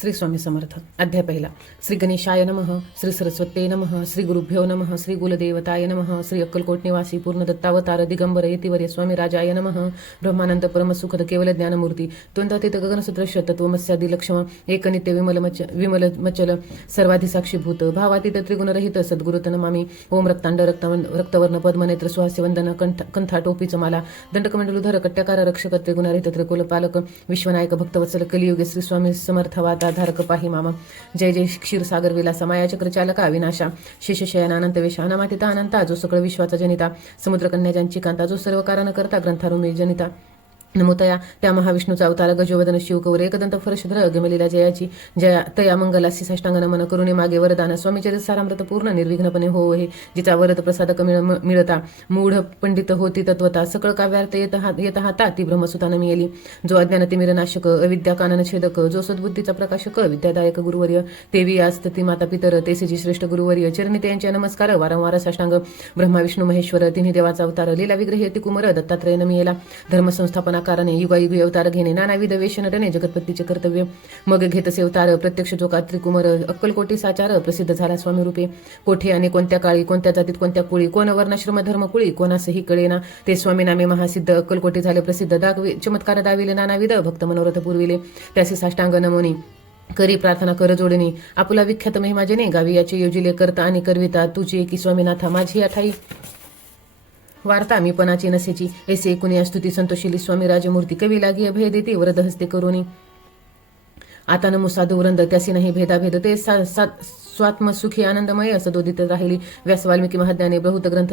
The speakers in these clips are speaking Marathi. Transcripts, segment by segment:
श्री स्वामी समर्थ. अध्याय पहिला. श्री गणेशाय नमः. श्री सरस्वते नमः. श्री गुरुभ्यो नमः. श्री कुलदेवताय नमः. श्री अक्कलकोट निवासी पूर्ण दत्तावतार दिगंबर यतिवर्य स्वामी राजाय नमः. ब्रह्मानंद परमसुखद केवल ज्ञानमूर्ती त्वंतातीत गगनसदृश्य तत्वमस्यादि लक्ष्म एकनित्य विमल मचल सर्वाधिसाक्षी भूत भावातीत त्रिगुणरहित सद्गुरुत नमामि. ओम रक्तांड रक्तवर्ण पद्मनेत्र सुहास्य वंदन कंथा टोपीच माला दंडकमंडलुधर कट्याकार रक्षक त्रिगुणरहित त्रिकुल पालक विश्वनायक भक्तवत्सल कलियुगे श्री स्वामी समर्थवाद धारक पाही मामा. जय जय क्षीरसागर विलासा माया चक्र चालका अविनाशा शेषशयन अनंत वेशा अनामातीता अनंता जो सकळ विश्वाचा जनिता समुद्रकन्या ज्यांची कांता जो सर्व कारण करता ग्रंथारुमी जनिता नमोतया त्या महाविष्णूचा अवतार गजोवदन शिवकौर एकदंत फरशधर गमलीला जयाची जया तया मंगलासी साष्टांग नमन करुणे मागे वरदान स्वामीचरित सारामृत पूर्ण निर्विघ्नपणे हो हे जिचा वरद प्रसादक मिळता मूढ पंडित होती तत्वता सकळ काव्यार्थ येत हाता ती ब्रह्मसुता नमियली. जो अज्ञान तिमिरनाशक अविद्या कानन छेदक जो सद्बुद्धीचा प्रकाशक विद्यादायक गुरुवर्य तेवी आस्तती माता पितर तेसीची श्रेष्ठ गुरुवर्य चरणी त्यांच्या नमस्कार वारंवार साष्टांग ब्रह्मा विष्णू महेश्वर तिन्ही देवाचा अवतार लीला विग्रह ती कुमर दत्तात्रय नमियला. धर्मसंस्थापना कारणे युगायुगी अवतार घेणे नानाविध वेशनरणे जगतपत्तीचे कर्तव्य मग घेतसे अवतार प्रत्यक्ष जो कात्रिकुमर अक्कलकोटी साचार प्रसिद्ध झाला स्वामी रूपे. कोठे आणि कोणत्या काळी कोणत्या जातीत कोणत्या कुळी कोण वर्णाश्रम धर्म कुळी कोणासही कळेना ते स्वामी नामे महासिद्ध अक्कलकोटी झाले प्रसिद्ध चमत्कार दाविले नानाविध भक्त मनोरथ पुरविले त्याचे साष्टांग नमोनी करी प्रार्थना कर जोडणी आपुला विख्यात महिमाजने गावी याचे योजिले करता आणि करविता तुझी की स्वामीनाथा माझी अठाई वार्ता मी पणाची नसेची ऐसे कुणी स्तुती संतोषिली स्वामी राजमूर्ती कवी लागी अभय देते वरद हस्ते करुणी आता नमो साधू वृंद त्यासी नाही भेदाभेद ते स्वात्मसुखी आनंदमय सदोदित राहिली. व्यास वाल्मिकी महाज्ञाने बहुत ग्रंथ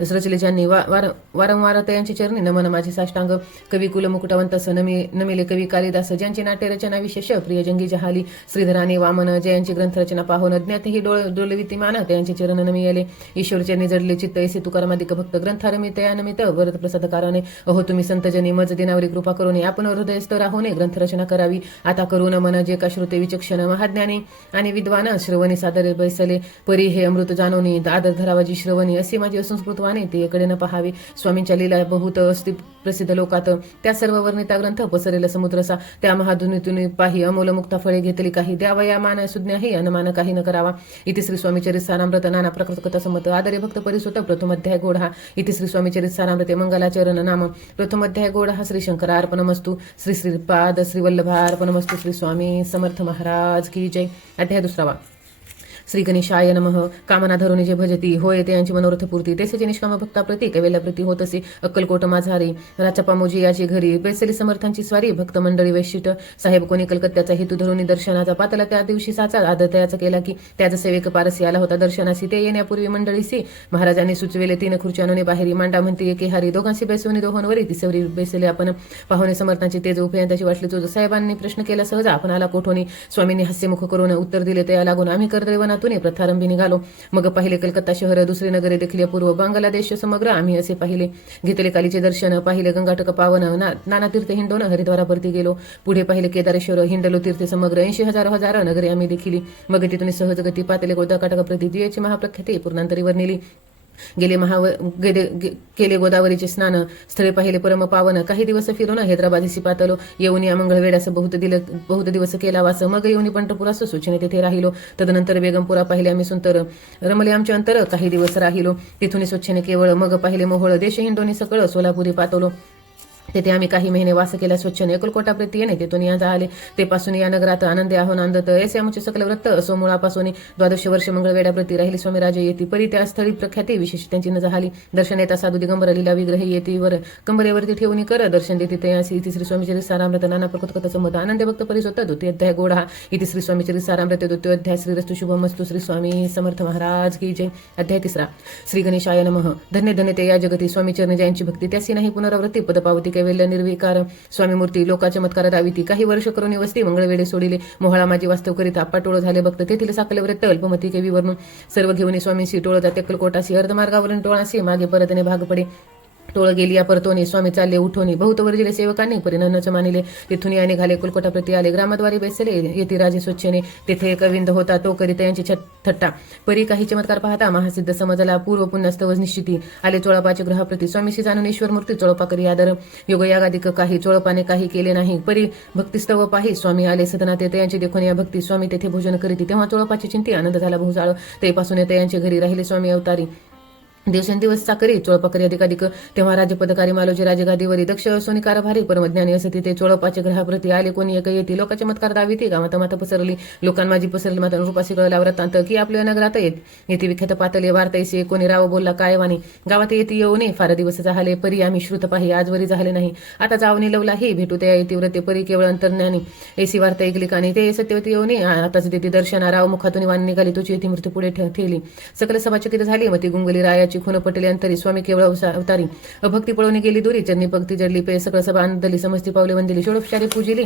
रचले ज्यांनी वारंवार तयांचे चरणी नमन माझे साष्टांग कवी कुल मुकुटवंतस नमिले कवी कालिदास ज्यांची नाट्य रचना विशेष प्रियजंगी जहाली श्रीधराने वामन जयांची ग्रंथ रचना पाहून ज्ञातही डोलवितीमान तयांचे चरण नमियले. ईश्वर चरणी जडले चित्त ऐसे तुकारामादिक भक्त ग्रंथारमी तयानमित वरद प्रसाद कारणे अहो तुम्ही संतजनी मज दिनावरी कृपा करून आपण हृदयस्थ राहूने ग्रंथरचना करावी. आता करून मन जे का श्रुते विचक्षण महाज्ञानी आणि विद्वान श्रवणी सादरे बैसले परी हे अमृत जानोनी आदर धरावाजी श्रवणी असे माझी असंस्कृत वाणे ते एकडे न पहावे. स्वामींच्या लीला बहुत अस्ति प्रसिद्ध लोकात त्या सर्व वर्णिता ग्रंथ पसरेल समुद्रसा त्या महाधुनीतून पाही अमोल मुक्ता फळे घेतली काही द्यावया मान सुज्ञाही अनमान काही न करावा. इति श्री स्वामीचरित सारामृत नाना प्रकृत कथा संमत आदरे भक्त परिसुत प्रथम अध्याय गोढा. इति श्री स्वामीचरित सारामृते मंगलाचरण नाम प्रथम अध्याय गोढा. श्री शंकरा अर्पणमस्तु श्री श्रीपाद श्री वल्लभा अर्पणमस्तु श्री स्वामी समर्थ महाराज की जय. अध्याय दुसरावा. श्री गणेशाय नमः. कामना धरुणी जे भजती होय ते यांची मनोरथ पूर्ती तेचे निष्काम भक्ता प्रती कैवल्या प्रती होत असे. अक्कलकोट माझारी राचापामोजी याची घरी बैसली समर्थांची स्वारी भक्त मंडळी वैशिष्ट साहेब कोणी कलकत्त्याचा हेतू धरुणी दर्शनाचा पातला त्या दिवशी साचा आदर तयाचा केला की त्याचा सेवेक पारसी आला होता दर्शनासी ते येण्यापूर्वी मंडळीसी महाराजांनी सुचवेले 3 खुर्च्याने बाहेरी मांडा म्हणते एके हारी दोघांशी बैसवणी दोहोंवरी तिसरी बैसले आपण पाहुणे समर्थांची तेज उभयंताची वाटली चोज. साहेबांनी प्रश्न केला सहज आपण आला कोठोनी स्वामींनी हास्यमुख करून उत्तर दिले त्या लागून आम्ही कर्दैवनातून प्रथारंभी निघालो. मग पाहिले कलकत्ता शहर दुसरी नगरे देखील पूर्व बांगलादेश समग्र आम्ही असे पाहिले. घेतले कालीचे दर्शन पाहिले गंगाटक पावन नाना तीर्थ हिंडोन हरिद्वारावरती गेलो. पुढे पाहिले केदारेश्वर हिंडलो तीर्थ समग्र 80,000 नगरे आम्ही देखील. मग तिथून सहज गती पातले गोदाकाटक प्रति दियेची महाप्रख्याती पूर्णांतरीवर नेली. केले गोदावरीचे स्नान स्थळे पाहिले परम पावन काही दिवस फिरून हैदराबादीसी पातलो येऊन या मंगळवेड्यास बहुत दिवस केला वास. मग येऊन पंढरपुरास सूचने तेथे राहिलो. तदनंतर बेगमपुरा पाहिले आम्ही सुंदर रमले आमचे अंतर काही दिवस राहिलो. तिथून स्वच्छने केवळ मग पाहिले मोहोळ देश हिंडोनी सकळ सोलापुरी पातलो. तेथे आम्ही काही महिने वास केला स्वच्छने अक्कलकोटा प्रती येणे तेथून या झाले ते पासून या नगरात आनंदे आहोन आनंदत ऐसे आमचे सकल व्रत असो मुळापासून 12 वर्ष मंगळवेड्याप्रती राहिली स्वामी राजे येती परी त्या स्थळी प्रख्याती विशेष त्यांची न झाली. दर्शन येता साधू दिगंबर लीला विग्रह येतीवर कंबरेवरती ठेवून कर दर्शन देते तयासी. इति श्री स्वामीचरित सारामृत नाना प्रकृत कथा संमत आनंद भक्त परिसोत द्वितीय अध्याय गोढा. इति श्री स्वामीचरित सारामृत द्वितीय अध्याय श्रीरस्तु शुभमस्तु श्री स्वामी समर्थ महाराज की जय. अध्याय तिसरा. श्री गणेशाय नमः. धन्य धन्य ते या जगती स्वामी चरणी ज्यांची भक्ती त्यासी नाही पुनरावृत्ती पदपावती कैवल्य निर्विकार स्वामी मूर्ती लोका चमत्कार दाविती काही वर्ष करून वस्ती मंगळवेडे सोडिले मोहळा माझी वास्तव करीत आपाटोळ झाले भक्त तेथील साकल व्रत अल्पमती केवीवरून सर्व घेऊन स्वामींशी टोळ जाते अक्कलकोटासी अर्धमार्गावरून टोळासी मागे परतने भाग पडे. टोळ गेली या परतोनी स्वामी चालले उठोनी बहुत वर्जिले सेवकांनी परिणनच मानिले तिथून या निघाले कुलकोटा प्रति आले ग्रामद्वारी बैसले येथे राजे स्वच्छने तेथे एक विंद होता तो करीत यांची थट्टा परी काही चमत्कार पाहता महासिद्ध समजला पूर्व पुण्यस्तव निश्चिती आले चोळपाचे ग्रहप्रती स्वामीशी जाणून ईश्वर मूर्ती चोळपा करी आदर योग यागादिक काही चोळपाने काही केले नाही परी भक्तिस्तव पाही स्वामी आले सदनात येते यांची देखून या भक्ती स्वामी तेथे भोजन करीती तेव्हा चोळपाची चिंती आनंद झाला बहुसाळ तेपासून येते यांचे घरी राहिले स्वामी अवतारी दिवसेंदिवस चाकरी चोळपाकरी अधिकाधिक तेव्हा राज्यपदकारी मालोजी राजगादीवरी दक्ष सोनी कारभारी परमज्ञानी असती ते चोळपाचे ग्रहाप्रती आले कोणी एक येते लोक चमत्कार दाविती गावात माता पसरली लोकां माझी पसरली माता रूपाशी कळला व्रतांत की आपल्या नगरात येते विख्यात पातले वार्तायसे कोणी राव बोलला काय वाणी गावात येते येऊ नये फार दिवस झाले परी आम्ही श्रुत पाही आजवरी झाले नाही आता जावणी लवला ही भेटू त्या येते व्रते परी केवळ अंतर्ज्ञानी ऐसी वार्ता ऐकली कानी ते सत्यवती येऊ नये आताच देते दर्शना राव मुखातून वाणी निघाली तुझी येते मृत्यू पुढे ठेवली सकल सभाचकित झाली मती गुंगली रायाची खून पटले अंतरी स्वामी केवळ अवतारी अभक्ती पळवून गेली दुरी चरणी भक्ती जडली पे सकळ सभा आनंदली समस्ती पावले वंदिली षोडोपचारी पूजिली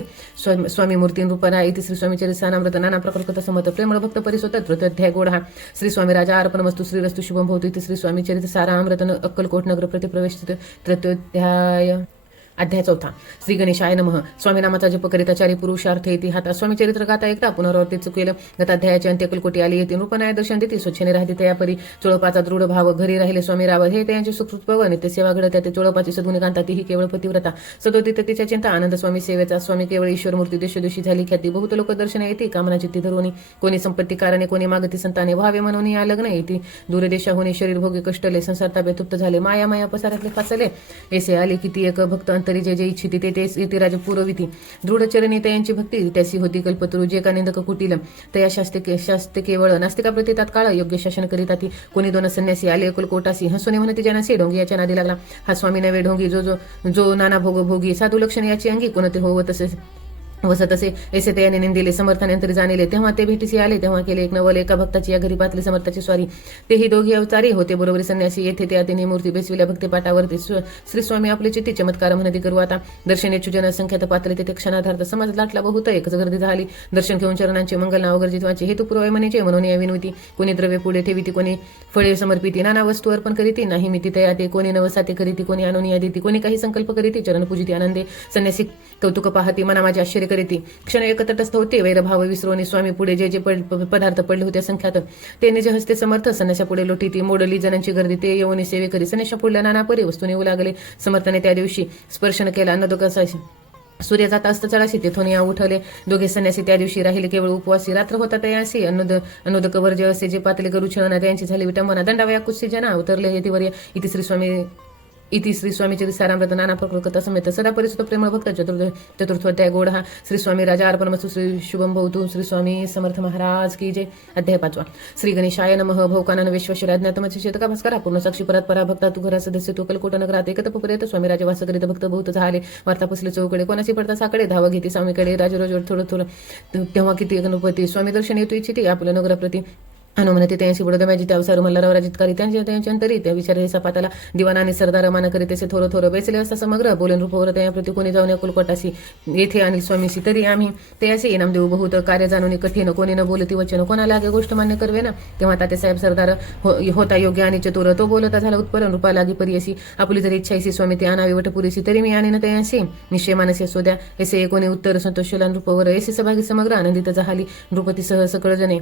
स्वामी मूर्ती रूपना इति श्री स्वामी चरितानामृत नाना प्रकार कथा समत प्रेमळ भक्त परिसोत अध्याय गोड हा श्री स्वामी राजा अर्पणमस्तु श्रीरस्तु शुभम भवतु इति श्री स्वामी चरित सारा अमृत अक्कलकोट नगर प्रति प्रवेश तृतीयोध्याय अध्याय 4 श्री गणेशाय नमः स्वामी नामाचा जप करीत आचारी पुरुषार्थ येते हाता स्वामी चरित्र गाता एकदा पुनरावृत्ती चुकेल गताध्यायाचे अंत्य अक्कलकोटी आली येते रूपनाय दर्शन देते स्वच्छने राहते तयापरी चोळपाचा दृढ भाव घरी राहिले स्वामी राव हे त्यांचे सुखृत पव नित्य सेवा घडत ते चोळपाची सद्गुणी कांता तीही केवळ पतिव्रता सदोदित तिच्या चिंता आनंद स्वामी सेवेचा स्वामी केवळ ईश्वर मूर्ती देशोदिशी झाली ख्याती बहुत लोक दर्शन येते कामना चित्ती धरुणी कोणी संपत्ती कारणे कोणी मागती संताने व्हावे म्हणून या लग्न येते दूरदेशाहून शरीर भोगे कष्टले संसार ताबे तुप्त झाले माया माया पसारातले फासले ऐसे आले किती एक भक्त अंतरी जे जे इच्छिती ते येते राज पुरविती दृढचरणी त्यांची भक्ती त्यासी होती कल्पतरू जे का निंदक कुटील तया शास्ते केवळ नास्तिका प्रति तात्काळ योग्य शासन करीत ती कोणी दोन संन्यासी आले अकलकोटासी हसुने म्हणते जनासी ढोंगी याच्या नादी लागला हा स्वामी नवे ढोंगी जो नाना भोग भोगी साधू लक्षण याची अंगी कोणते होव तसे वसत असे ऐसे त्याने निंदिले समर्थानंतरी जाणले तेव्हा ते भेटीसी आले तेव्हा केले एक नवल एका भक्ताची या घरी पातली समर्थाची स्वारी तेही दोघी अवतारी होते बरोबरी संन्यासी येथे त्या तिने मूर्ती बेसविल्या भक्तिपाठावरती श्री स्वामी आपले चित्ती चमत्कार म्हणती करू आता दर्शन जन संख्यात पातले तेथे क्षणाधार्थ समाज लाटला बहुत एकच गर्दी झाली दर्शन घेऊन चरणांचे मंगल नाव गरजित वाचे हेतू पुरवाय म्हणेचे म्हणून या विनवती कोणी द्रव्य पुढे ठेविती कोणी फळे समर्पिती नाना वस्तू अर्पण करीती नाही मिती तया ते कोणी नवसाते करीती कोणी अनुनिया देती कोणी काही संकल्प करीती चरण पूजिती आनंदे संन्यासी कौतुक पाहती मना माझे आश्चर्य करीती क्षण एकतटस्थ होते वैरभाव विसरोनी स्वामी पुढे जे जे पदार्थ पडले होते संख्यात ते निज हस्ते समर्थ सन्याशा पुढे लोटीती मोडली जनांची गर्दी ते येऊन सेवे करी सन्याशा पुढल्या नाना परी वस्तू येऊ लागले समर्थाने त्या दिवशी स्पर्शन केला अन्नदोकासाशी सूर्य जाता असता चढाशी तेथून या उठवले दोघे संन्यासी त्या दिवशी राहिले केवळ उपवासी रात्र होता तयासी अनुदक वर्ज असे जे पातले गरु छळना त्यांची झाली विटंबना दंडावया कुस्सी जना उतरले येतीवर इति श्री स्वामी चरितानामृत नाना प्रकार कथा समेत सदा परिसुत प्रेमळ भक्त चतुर्थोध्याय गोड हा श्री स्वामी राजा अर्पणमस्तु श्री शुभम भवतु श्री स्वामी समर्थ महाराज की जय अध्याय 5 श्री गणेशाय नमः भौकानन विश्वेश्वर अज्ञातमचे शेतका भास्करा पूर्ण साक्षी परत परा भक्ता तू घरा सदस्य तू कलकोट नगरात एकतपर्यंत स्वामी राजा वास करीत भक्त बहुत झाले वार्ता पसले चौकडे कोणाची पडता साकडे धावा घेते स्वामीकडे राजरोजवर थोडं तेव्हा किती गणपती स्वामी दर्शन येतो इच्छिते आपलं नगराप्रती हनुमनते त्यांशी बडोदम्याची त्या अवसार मल्हाराव राजितकारी त्यांच्या अंतरी त्या विचार सपाताला दिवाना आणि सरदार रमाना करीत तसे थोडं बेसले असता समग्र बोलन रूपवर त्याप्रती कोणी जाऊन कुलकोटाशी येथे आणि स्वामीशी तरी आम्ही ते असे इनाम देऊ बहुत कार्य जाणून कठीण कोणी न बोलती वचन कोणाला लागे गोष्ट मान्य करवे ना तेव्हा तात्यासाहेब सरदार होता योग्य आणि चतुर तो बोलता झाला उत्पन्न रूपा लागी परियसी आपली जरी इच्छायसी स्वामी ते आणावी वटपुरीशी तरी मी आणि न तयाशी निश्चय मानसी सोद्या ऐसे कोणी उत्तर संतोषला रूपवर ऐसे सहभागी समग्र आनंदित झाली नृपती सह सकळ जने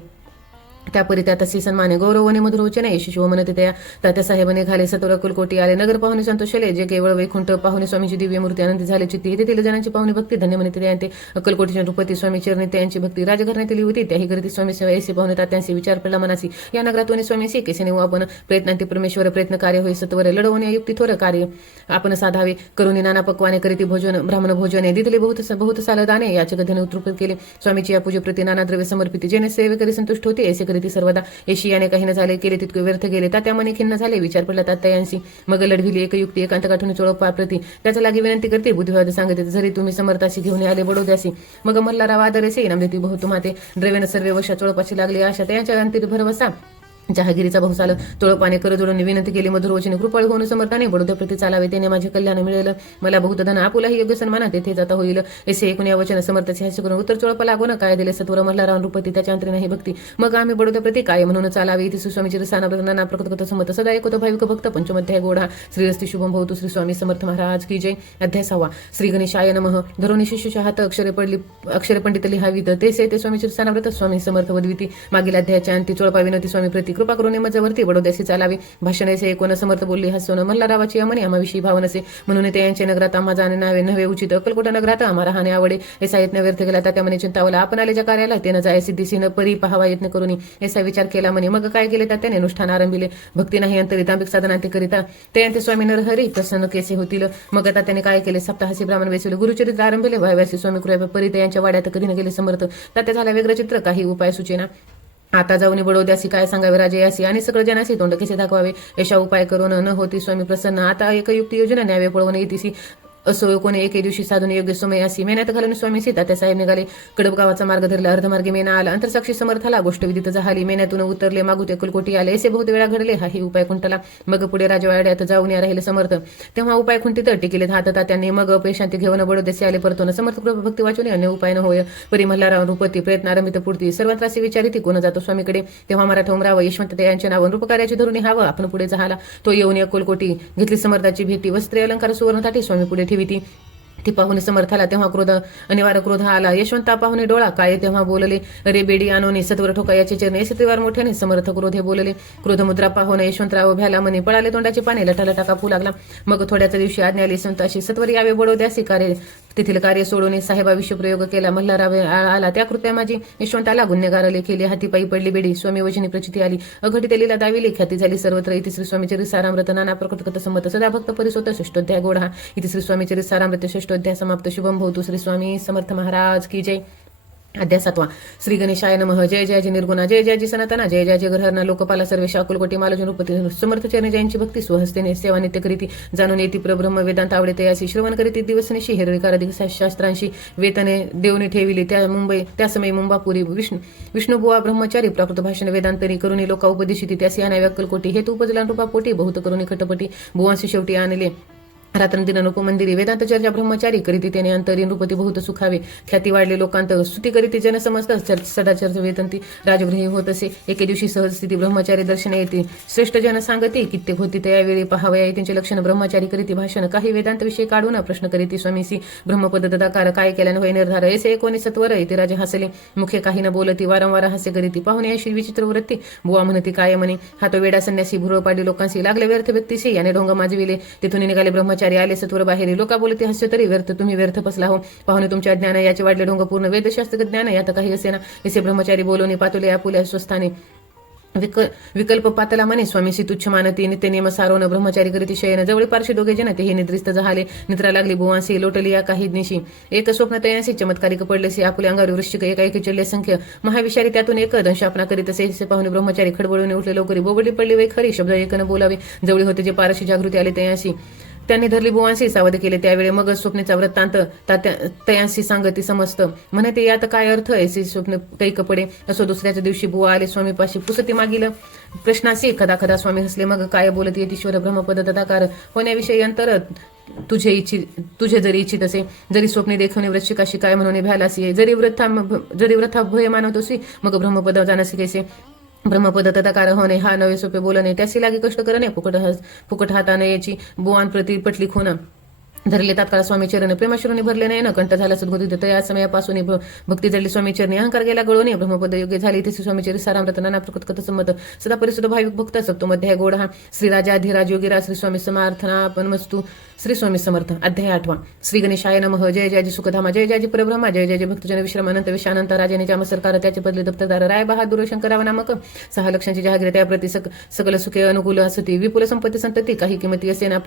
त्यापरी त्या तशी सन्माने गौरवने मधुर वचने यशस्व म्हणते त्या तात्यासाहेबाने घाले सतोर कुलकोटी आले नगर पाहुणे संतोषले जे केवळ वैकुंठ पाहुणे स्वामीची दिव्य मूर्ती आनंदी झाले चित्ती तेथील जनांची पाहुणे भक्ती धन्य म्हणते ते अक्कलकोटीच्या नृपती स्वामी चरणी त्यांची भक्ती राजघराण्यातील होती त्याही करती स्वामी सेवा ऐसे पाहुणे तात्यांशी विचार पडला मनासी या नगरातून स्वामीशी केसे नेऊ आपण प्रयत्नांती परमेश्वर प्रयत्न कार्य होई सत्वर लढवणे युक्ती थोर कार्य आपण साधावे करुणी नाना पक्वाने करीती भोजन ब्राह्मण भोजने दिदले बहुत साल दाने याचे गधने उत्तृप केले स्वामीची या पूजेप्रती नाना द्रव्य समर्पित जेणे सेवे करी संतुष्ट होते ऐसे ती सर्वदा एशियाने काही न झाले केले तितके व्यर्थ गेले तात्या मने खिन्न झाले विचार पडला तात्यांशी मग लढविली एक युक्ती एकांत गाठून चोळपा प्रती त्याचा लागी विनंती करते बुद्धिवाद सांगते जरी तुम्ही समर्थाशी घेऊन आले बडोद्यासी मग मल्हाराव आदरेसे इनाम देती बहु तुम्हा ते द्रव्याने सर्व वशा चोळपाशी लागली आशा त्यांच्या अंतिम भरवसा जहागिरीचा भाऊ साल तोळपाने कर जोडून विनंती केली, मधुर वचने कृपाळू होऊन समर्थाने बडोद्या प्रती चालावे, त्याने माझे कल्याण मिळेल, मला बहुत धन आपुलाही योग्य सन्माना तेथे जाता होईल. ऐसे एकूण या वचन समर्थाचे हास्य करून उत्तर चोळपा लागून काय दिले सत्वर मल्हाराव नृपती त्याच्या अंतरी नाही भक्ती, मग आम्ही बडोद्या प्रती काय म्हणून चालावे. इथे सुस्वामीची रसाना प्रकट करत समत सदा एक होतो भाविक भक्त. पंचमध्याय गोढा. श्रीरस्ती शुभम भवतु. श्री स्वामी समर्थ महाराज की जय. अध्याय 6. श्री गणेशाय नमः. धरोनी शिष्याच्या हात अक्षरे पंडित लिहावीत, ते स्वामीची रसानाव्रत स्वामी समर्थ वदविती. मागील अध्यायाच्या अंती चोळपा विनंती स्वामी प्रति कृपा करून मजवरती बडोद्यासी चालावी. भाषण ऐसे कोण समर्थ बोलली हसवण मल्हारावाची अमनी आम्हाविषयी भाव नसे, म्हणून ते यांचे नगरात आम्हा जाणे नावे नव्हे उचित. अक्कलकोट नगरात आम्हा राहणे आवडे, ऐसा यत्न व्यर्थ केला त्या म्हणे चिंतावला. आपण आलेच्या कार्याला ते न जाय सिद्धीसी न परी पहावा यत्न करून ऐसा विचार केला म्हणे. मग काय केले त्याने अनुष्ठान आरंभिले, भक्ती नाही अंतरी तांबिक साधना ते करिता, ते अंते स्वामी नरहरी प्रसन्न केसे होतील. मग आता त्याने काय केले, सप्ताहासी ब्राह्मण वेसवले, गुरुचरित्र आरंभिले, वायव्यासी स्वामी कृपा परी ते यांच्या वाड्यात कधी न गेले समर्थ. तात्या झाला वेगळं चित्र, काही उपाय सुचेना. आता जाऊन बडोद्यासी काय सांगावे राजे यासी, आणि सगळं जनासी तोंड कसे दाखवावे, अशा उपाय करून न होती स्वामी प्रसन्न. आता एक युक्ती योजना न्यावे पळवून येतीसी, असो कोणी एके दिवशी साधून योग्य समय असी. मेहनत घालून स्वामी सीता त्या साहेब निघाले, कडब गावाचा मार्ग धरला, अर्धमार्गे मेना आला, अंतरसाक्षी समर्थाला गोष्ट विदित झाली. मेन्यातून उतरले, मागूते कुलकोटी आले, असे बहुत वेळा घडले हाही उपाय खुंटला. मग पुढे राजवाड्यात जाऊन या राहिले समर्थ, तेव्हा उपाय खुंटीत टिकेलेत हात तात्यांनी. मग अपयशांती घेऊन बडोद्यासी आले परतून, समर्थ कृपा भक्ती वाचून अन्य उपाय न होय. परी मल्हाराव नृपती प्रयत्न आरंभित पुढती, सर्वात राशी विचारी ती कोण जातो स्वामीकडे, तेव्हा मराठा उमरावं यशवंत यांचे नाव नृपकार्याची धरून हावं. आपण पुढे झाला तो येऊन या कुलकोटी घेतली समर्थाची भीती, वस्त्रे अलंकार सुवर्ण ताटी स्वामी पुढे ठेविती. ती पाहुणे समर्थाला तेव्हा क्रोध अनिवार्य क्रोध आला. यशवंता पाहुणे डोळा काय तेव्हा बोलले, अरे बेडी आणोनी सत्वर ठोका याचे चरणे. सत्वार मोठ्याने समर्थ क्रोध हे बोलले. क्रोध मुद्रा पाहुणे यशवंतराव भ्याला म्हणे, पळाले तोंडाचे पाणी लटालटा कापू लागला. मग थोड्याच दिवशी आज्ञा आली संताशी, सत्वर यावे बडोद्यासी कार्य तेथील कार्य सोडून साहेबा विषप्रयोग केला. मल्हाराव आला त्या कृत्या माझी यशवंताला गुन्हेगार लेखिले. हाती पायी पडली बेडी स्वामी वचनी प्रचिती आली, अघटित लीला दाविली, ख्याती झाली सर्वत्र. इति श्री स्वामीचे सारामृत नाना प्रकट कथ संमत सदा भक्त परिसोत. षष्टोध्याय गोढा. इति श्री स्वामीचे सारामृत षष्टोध्याय समाप्त. शुभम भवतु. श्री स्वामी समर्थ महाराज की जय. अध्याय 7. श्री गणेशाय नमः. जय जय निर्गुणा, जय जय सनातना, जय जय ग्रहरणा, लोकपाला सर्वेश अकुलकोटी मालजन रूपती समर्थ चरणे जयांची भक्ती स्वहस्तेने सेवा नित्य करीती. जाणून येती प्रब्रह्म वेदांत आवडते यासी, श्रवण करीती दिवसनिशी हिरविकाराधिक शास्त्रांशी वेतने देवनी ठेविली. त्या समय मुंबापुरी विष्णुबुवा ब्रह्मचारी प्राकृत भाषण वेदांतरी करुणी लोका उपदेशिती. त्यासी आणावे अक्कलकोटी, हेतू उपजला रूपा पोटी बहुत करुणी खटपटी. बुवांशी शेवटी आणले रात्रंदिन उपमंदिरी, वेदांत चर्चा ब्रह्मचारी करीती त्याने अंतरी नृपती बहुत सुखावे. ख्याती वाढले लोकांत स्तुती करीती जन समजत सदाचर्च वेतंती राजगृही होत असे. एके दिवशी सहज स्थिती ब्रह्मचारी दर्शन येते, श्रेष्ठ जन सांगते कित्येक होती त्यावेळी पहावया त्यांचे लक्षण. ब्रह्मचारी करीती भाषण, काही वेदांत विषयी काढून प्रश्न करीती स्वामीसी. ब्रह्मपद ददाकार काय केल्याने होय निर्धार, ऐसे एकोणी सत्वर येते राजे हसले. मुखे काही न बोलती वारंवार हास्य करीती. पाहुणे अशी विचित्र वृत्ती. बुवा म्हणती काय म्हणे, हा तो वेडा संन्यासी भुरळ पाडी लोकांशी लागले व्यर्थ व्यक्तीशी. याने ढोंग माजविले. तिथून निघाले ब्रह्मचारी आले सत्वर बाहेरी. लोका बोलते हास्य तरी व्यर्थ, तुम्ही व्यर्थ फसला हो. पाहुणे तुमच्या ज्ञान याचे वाढले ढोंग पूर्ण वेदशास्त्र ज्ञान यात काही असे ना. ऐसे ब्रह्मचारी बोलवणे पातुले आपुल्या स्वस्थाने विकल्प पातला म्हणे. स्वामीशी तुच्छ मानती नित्य नियम सारोन ब्रह्मचारी करीती शयन. जवळ पार्श्वी दोघे जन तेही निद्रिस्त झाले. निद्रा लागली बुवांसी लोटली या काही निशी. एक स्वप्न तयांसी चमत्कारिक पडलेसे आपुल्या अंगावर वृश्चिक एकाएकी चढले संख्य. महाविषारी त्यातून एक दंशापना करीत असे. पाहुणे ब्रह्मचारी खडबडून उठले लवकरी. बोबडी पडली वै खरी शब्द एक न बोलावे. जवळी होते जे पारशी जागृती आले तयांसी. त्यांनी धरली बुवांशी सावध केले. त्यावेळी मग स्वप्नेचा वृत्तांत तयांशी सांगती समजत. म्हणते यात काय अर्थ ऐसी स्वप्न काही कपडे. असो दुसऱ्याच दिवशी बुवा आले स्वामीपाशी. पुसती मागील प्रश्नाशी खदा खदा स्वामी हसले. मग काय बोलत येतीश्वर ब्रह्मपद तदाकार होण्याविषयी अंतर तुझे जरी इच्छित असे. जरी स्वप्ने देखून वृश्चिकाशी काय म्हणून भ्यालासी. जरी वृथा भय मानवतोसी मग ब्रह्मपद जाणासी कैसे. ब्रह्मपद तदाकार होणे हा नवे सोपे बोलणे. त्यासी लागे कष्ट करणे फुकट हाताने याची. बुवान प्रति पटली खून धरले तात्काळ स्वामी चरण. प्रेमाश्रूने भरले नाही न कंठ झाला सद्गोदित. या समयापासून भक्ती जडली स्वामी चरणी. अहंकार गेला गळून ब्रह्मपद योग्य झाली. तिथे स्वामीचरी सारामृत नाना प्रकट कथ संमत. सदा परिसुद्ध भाविक भक्त सप्तो मध्ये गोड हा. श्री राजा अधिराज योगीरा श्री स्वामी समर्थनापन मस्तू. श्री स्वामी समर्थ. अध्याय 8. श्री गणेशाय नमः. जय जय सुखधामा, जय जय परब्रह्मा, जय जय भक्तजन विश्राम अनंत विशानंत. राजाने जाम सरकार त्याचे बदले दप्तरदार. राय बहादूर शंकराव नामक 6 लक्षांची जहागिरी. त्याप्रती सकल सुखे अनुकूल असती. विपुल संपत्ती संतती काही किमती असे ना.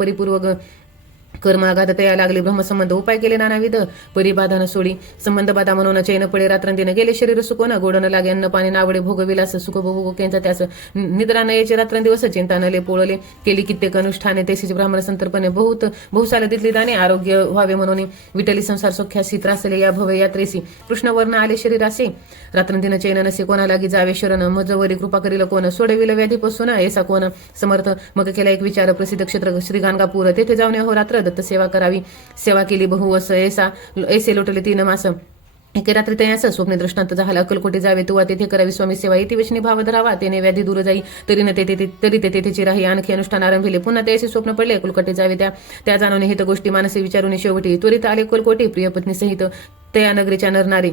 कर्माघात तया लागले ब्रह्मसंबंध उपाय केले नानाविध परिबाधा सोडी संबंध बाधा म्हणून चैन पडे रात्रंदिन गेले शरीर सुकोन गोडन लागे अन्न पाणी नावडे भोगविलास सुख भोग केंचा त्यास निद्रा न यायचे रात्रंदिवस चिंता नले पोळले केली कित्येक अनुष्ठाने तेसीच ब्राह्मण संतर्पणे बहुसाल दितली दाने आरोग्य व्हावे म्हणून विटली संसार सौख्यासी त्रासले या भवे यात्रेसी कृष्णवर्ण आले शरीरासी रात्रंदिन चैन नसे कोणा लागी जावे शरण मजवरी कृपा करील कोण सोडविल व्याधीपासून ऐसा कोण समर्थ मग केला एक विचार प्रसिद्ध क्षेत्र श्री गाणगापूर तेथे जाऊन हो रात्र दत्त सेवा करावी सेवा केली बहु असं ऐसे लोटले 3 मास एके रात्री त्यास स्वप्ने दृष्टांत झाला अक्कलकोटी जावे तुवा तेथे करावी स्वामी सेवा इति विष्णी भाव धरावा तेने व्याधी दूर जाई तरी न तरी ते तेथेची राही आणखी अनुष्ठान आरंभिले पुन्हा त्याचे स्वप्न पडले अक्कलकोटी जावे त्या जाणून हित गोष्टी मानसी विचारून शेवटी त्वरित आले अक्कलकोटी प्रियपत्नी सहित तया नगरीच्या नरनारी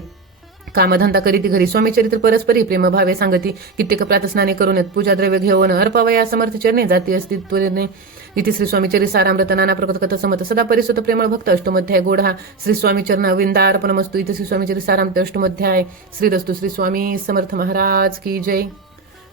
कामधंदा करीती घरी स्वामी चरित्र परस्परी प्रेम भावे सांगती कित्येक प्रातस्नाने करून पूजा द्रव्य घेऊन अर्पावया समर्थ चरणे जाती अस्तित्वने इति श्री स्वामी चरित सारामृत नाना प्रकट कथ समत सदा परिसुत प्रेमळ भक्त अष्टमध्याय गोड हा श्री स्वामी चरण विंदा अर्पणमस्तु इति श्री स्वामी चरित सारामृत अष्टमध्याय श्रीरस्तु श्री स्वामी समर्थ महाराज की जय.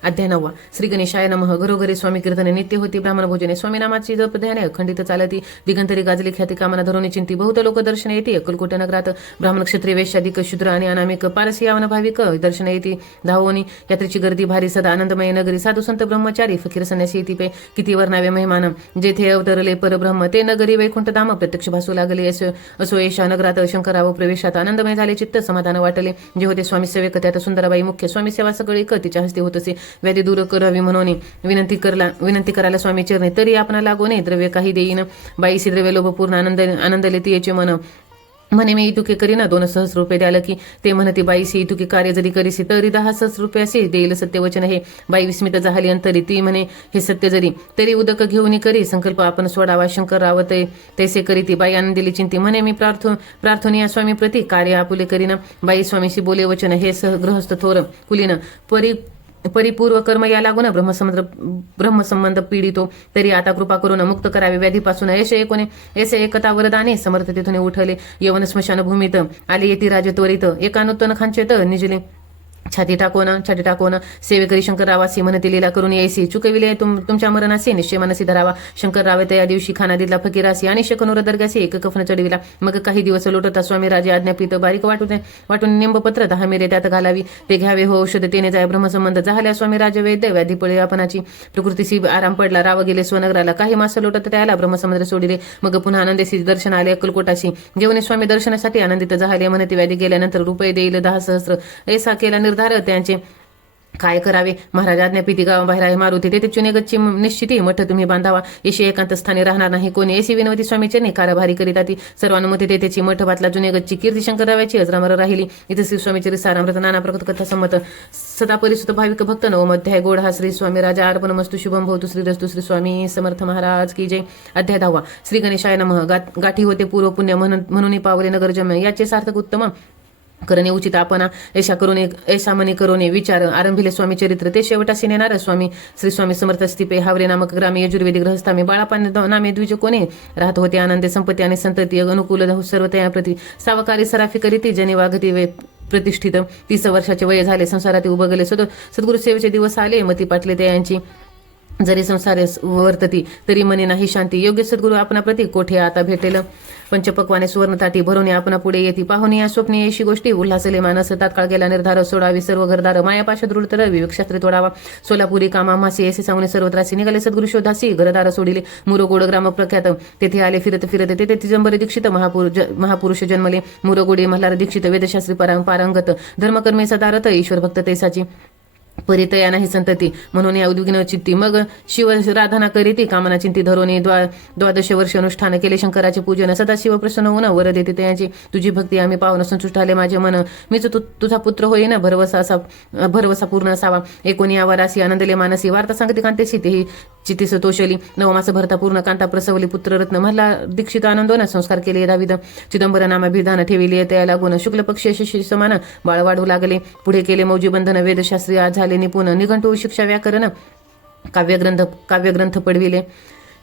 अध्याय 9. श्री गणेशाय नमः. घरोघरी स्वामी कीर्तने नित्य होती ब्राह्मण भोजने स्वामी नामाची जप ध्याने अखंडित चालती दिगंतरी गाजली ख्याती कामना धरून चिंती बहुत लोक दर्शन येते अक्कलकोट नगरात ब्राह्मण क्षत्रिय वैश्यादिक शूद्र आणि अनामिक पारसी यावन भाविक दर्शन येते धावोनी यात्रेची गर्दी भारी सदा आनंदमय नगरी साधू संत ब्रह्मचारी फकीर संन्यासी येती पे किती वर्णावे मेहमान जेथे अवतरले परब्रह्म ते नगरी वैकुंठ धाम प्रत्यक्ष भासू लागले असो येशा नगरात शंकराव प्रवेशात आनंदमय झाले चित्त समाधान वाटले जे होते स्वामी सेवक त्यात सुंदराबाई मुख्य स्वामी सेवा सगळी तिच्या हस्ते होत असे व्याधी दूर करावी म्हणून विनंती करायला स्वामी चरणे तरी आपणा लागोने द्रव्य काही देईन बाईसी द्रव्य लोभपूर्ण आनंद लेती याचे मन म्हणे मी इतुके करीना 2 सहस्र रुपये द्याल की ते म्हणते बाईसी इतुके कार्य जरी करीसी तरी 10 सहस्र रुपये असे देईल सत्यवचन हे बाई विस्मित झाली अंतरी ती म्हणे हे सत्य जरी तरी उदक घेऊन करी संकल्प आपण सोडावा शंकर रावत तैसे करी ती बाई आनंदिली चिंती म्हणे मी प्रार्थनीय स्वामी प्रती कार्य आपुले करीना बाई स्वामीशी बोले वचन हे गृहस्थ थोर कुलीन परिपूर्व कर्म या लागून ब्रह्मसंबंध पीडितो तरी आता कृपा करून मुक्त करावे व्याधीपासून ऐसे एकता वरदाने समर्थ तेथून उठले यवन स्मशानभूमीत आले येती राज त्वरित एका नूतन खांचेत निजले छाती टाकोन सेवेकरी शंकररावासी म्हणते लीला करून यायसी चुकविले तुमच्या मरणासी निश्चय मनसी धरावा शंकरराव त्या दिवशी खाना दिला फकीरासी आणि शकनोर दर्गासी एक कफन चढविला मग काही दिवस लोटता स्वामी राजे आज्ञापित बारीक वाटून निंबपत्र 10 मिरे त्यात घालावी ते घ्यावे हो औषध तेने जाय ब्रह्मसंबंध झाल्या स्वामी राजे वैद्य व्याधी पळे आपणाची प्रकृतीसी आराम पडला राव गेले स्वनगराला काही मास लोटत त्याला ब्रह्मसमुद्र सोडिले मग पुन्हा आनंदेसी दर्शन आले अक्कलकोटाशी घेऊन स्वामी दर्शनासाठी आनंदित झाले म्हणते व्याधी गेल्यानंतर रुपये देईल 10 सहस्र ऐसा केला निर्धार त्यांचे काय करावे महाराज आज्ञापिती गावाबाहेर मारुती तेथे चुनेगतची निश्चिती मठ तुम्ही बांधावा येशी एकांत स्थानी राहणार नाही कोणी ऐशी विनवती स्वामीचरणी कारभारी करीत आती सर्वानुमती तेथेची मठ बातला जुनेगतची कीर्ती शंकररावाची अजरामर राहिली इथे श्री स्वामीचरी सारामृत नाना प्रकट कथा संमत सदा परिसुत भाविक भक्त 9 अध्याय गोड हा श्री स्वामी राजा अर्पण मस्तु शुभम भवतु श्रीरस्तु श्री स्वामी समर्थ महाराज की जय. अध्याय 10. श्री गणेशाय नमः. गाठी होते पूर्व पुण्य म्हणून पावले नगरजम्य याचे सार्थक उत्तम करणे उचित आपण ऐसा मनी करोने विचार आरंभिले स्वामी चरित्र ते शेवटासी नेणार स्वामी श्री स्वामी समर्थ स्थिपे हावरे नामक ग्रामी यजुर्वेदी ग्रहस्थामे बाळापान नामे द्विज कोणे राहत होते आनंदे संपत्ती आणि संतती अनुकूल सर्व प्रति सावकारी सराफी करीती जनी वागती प्रतिष्ठित 30 वर्षाचे वय झाले संसारात उभगले सद्गुरु सेवेचे दिवस आले मती पाटले ते यांची जरी संसार वर्तती तरी मने नाही शांती योग्य सद्गुरु आपणा प्रति कोठे आता भेटेल पंचपक्वाने सुवर्ण ताटी भरून आपणा पुढे येती पाहुणी या स्वप्नी येशी गोष्टी उल्हासले मानस तात्काळ गेला निर्धार सोडावी सर्व घरदार मायापाश दृढ तर विवेकशास्त्री तोडावा सोलापुरी कामा मासी ऐसे सांगून सर्वत्रासी निघाले सद्गुरु शोधासी घरदार सोडिले मुरगोड ग्राम प्रख्यात तेथे आले फिरत तेथे तिजंबरी दीक्षित महापुरुष जन्मले मुरगोडी मल्हार दीक्षित वेदशास्त्री पारंगत धर्मकर्मे सदारत ईश्वर भक्त तेसाची परितया नाही संतती म्हणून या उद्विग्न चित्ती मग शिव राधना करीती कामना चिंती धरोनी 12 वर्ष अनुष्ठान केले शंकराचे पूजन सदाशिव प्रसन्न होऊन वर देते त्यांची तुझी भक्ती आम्ही पाहून संतुष्ट आले माझे मन मीच तुझा पुत्र होईना भरवसा पूर्ण असावा एकोणी आवारासी आनंदले मानसी वार्ता सांगते कांतेसी तेही चित्ती तोषली 9 मास भरता पूर्ण कांता प्रसवली पुत्ररत्न मल्ला दीक्षित आनंदोन संस्कार केले दाविद चिदंबर नामाभिधान ठेविली त्या लागून शुक्ल पक्षी यशस्वी समान बाळ वाढू लागले पुढे केले मौजी बंधन वेदशास्त्री झाले निपुण निघंटू शिक्षा व्याकरण काव्यग्रंथ पडविले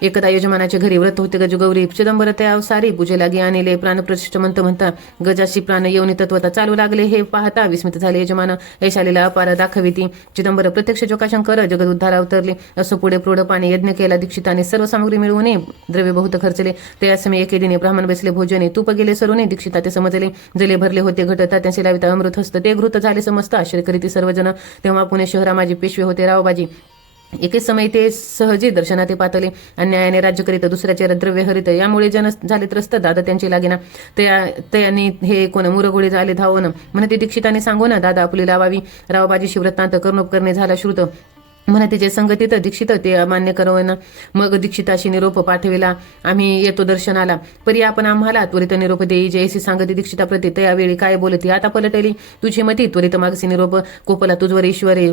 एकदा यजमानाच्या घरी व्रत होते गजगौरी चिदंबर त्या अवसारी पूजे लागी आणले प्राणप्रतिष्ठ म्हणता गजाशी प्राण येऊनी तत्वता चालू लागले. हे पाहता विस्मित झाले यजमान ऐशालीला अपार दाखविती. चिदंबर प्रत्यक्ष जोकाशंकर जगद उद्धार अवतरले. असो पुढे प्रौढ पाणी यज्ञ केला. दीक्षिताने सर्व सामग्री मिळवून द्रव्य बहुत खर्चले. त्या समय एके दिनी ब्राह्मण बसले भोजने तूप गेले सरूने. दीक्षिता ते समजले जले भरले होते घटता त्याचे लाविता अमृत हस्त ते घृत झाले समस्त. आश्चर्य करीती सर्वजन. तेव्हा पुणे शहरा माझे पेशवे होते रावबाजी. एकेच समय ते सहजी दर्शनात पातले. अन्यायाने राज्य करीत दुसऱ्याचे द्रव्य हरित. यामुळे जन झाले त्रस्त. दादा त्यांची लागेना. तयांनी हे कोण मुरगोळी झाले धावून. म्हणते दीक्षिताने सांगू ना दादा आपली लावावी. रावबाजी शिवृत्तांत कर्णोपकरणे झाला श्रुत. म्हणते जे संगतीत दीक्षित ते अमान्य करवना. मग दीक्षिताशी निरोप पाठविला. आम्ही येतो दर्शनाला. परी आपण आम्हाला त्वरित निरोप देई. जयसी सांगती दीक्षिताप्रती तयावेळी काय बोलती. आता पलटली तुझी मती त्वरित मागसी निरोप. कोपला तुझवर ईश्वरे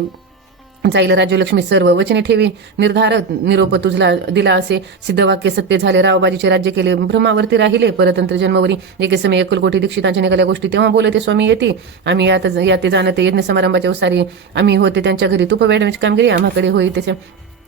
जाईल राज्यलक्ष्मी सर्व वचने ठेवी. निर्धार निरोप तुझला दिला असे सिद्धवाक्य सत्य झाले. रावबाजीचे राज्य केले. ब्रह्मावरती राहिले परतंत्र जन्मवरी. एके समय अक्कलकोटी दीक्षितांच्या निघाल्या गोष्टी. तेव्हा बोलते स्वामी येते. आम्ही याते जाणते यज्ञ समारंभाच्या उसारी आम्ही होते त्यांच्या घरी. तुप वेडण्याची कामगिरी आम्हाकडे होई. त्याचे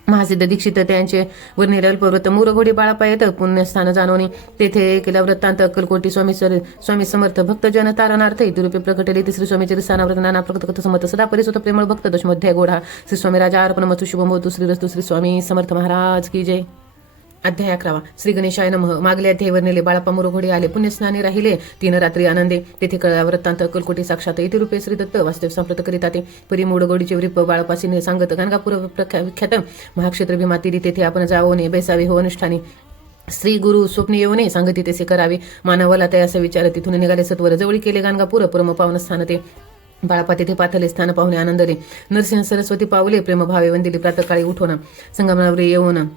महासिद्ध दीक्षित त्यांचे वर्णिले अल्पव्रत मुरघोडी बाळापा येत पुण्यस्थान जाणवणी. तेथे केला वृत्तांत अक्कलकोटी स्वामी समर्थ भक्तजन तारणार्थ इतिरूपे प्रकटले. श्री स्वामीचे रिसानाव्रत नाना प्रकट समर्थ सदा परिसुत प्रेमळ भक्त दशमोध्याय गोढा. श्री स्वामी राजा अर्पण मथु शुभम श्रीरस्तु. श्री स्वामी समर्थ महाराज की जय. अध्याय 11. श्री गणेशाय नमः. मागले अध्याय वर्णिले. बाळाप्पा मुरघोडी आले. पुण्यस्नानी राहिले 3 रात्री आनंदे. तेथे कळला वृत्तांत अक्कलकोटी साक्षात इतिरूपे श्री दत्त वास्तव संप्रत करीता ते. परी मुरघोडीचे वृप बाळापासीने सांगत गाणगापूर विख्यात महाक्षेत्र भीमातिरी. तेथे आपण जावोने बैसावे हो अनुष्ठानी. श्री गुरु स्वप्न येऊने सांगती तेसे करावे. मानवाला ते असं विचार. तिथून निघाले सत्वर. जवळी केले गाणगापूर परम पावन स्थान ते. बाळापा तेथे पाथले. स्थान पाहुणे आनंदले. नरसिंह सरस्वती पावले. प्रेमभावे वंदिली. प्रातकाळी उठवणं संगमनावरी येऊन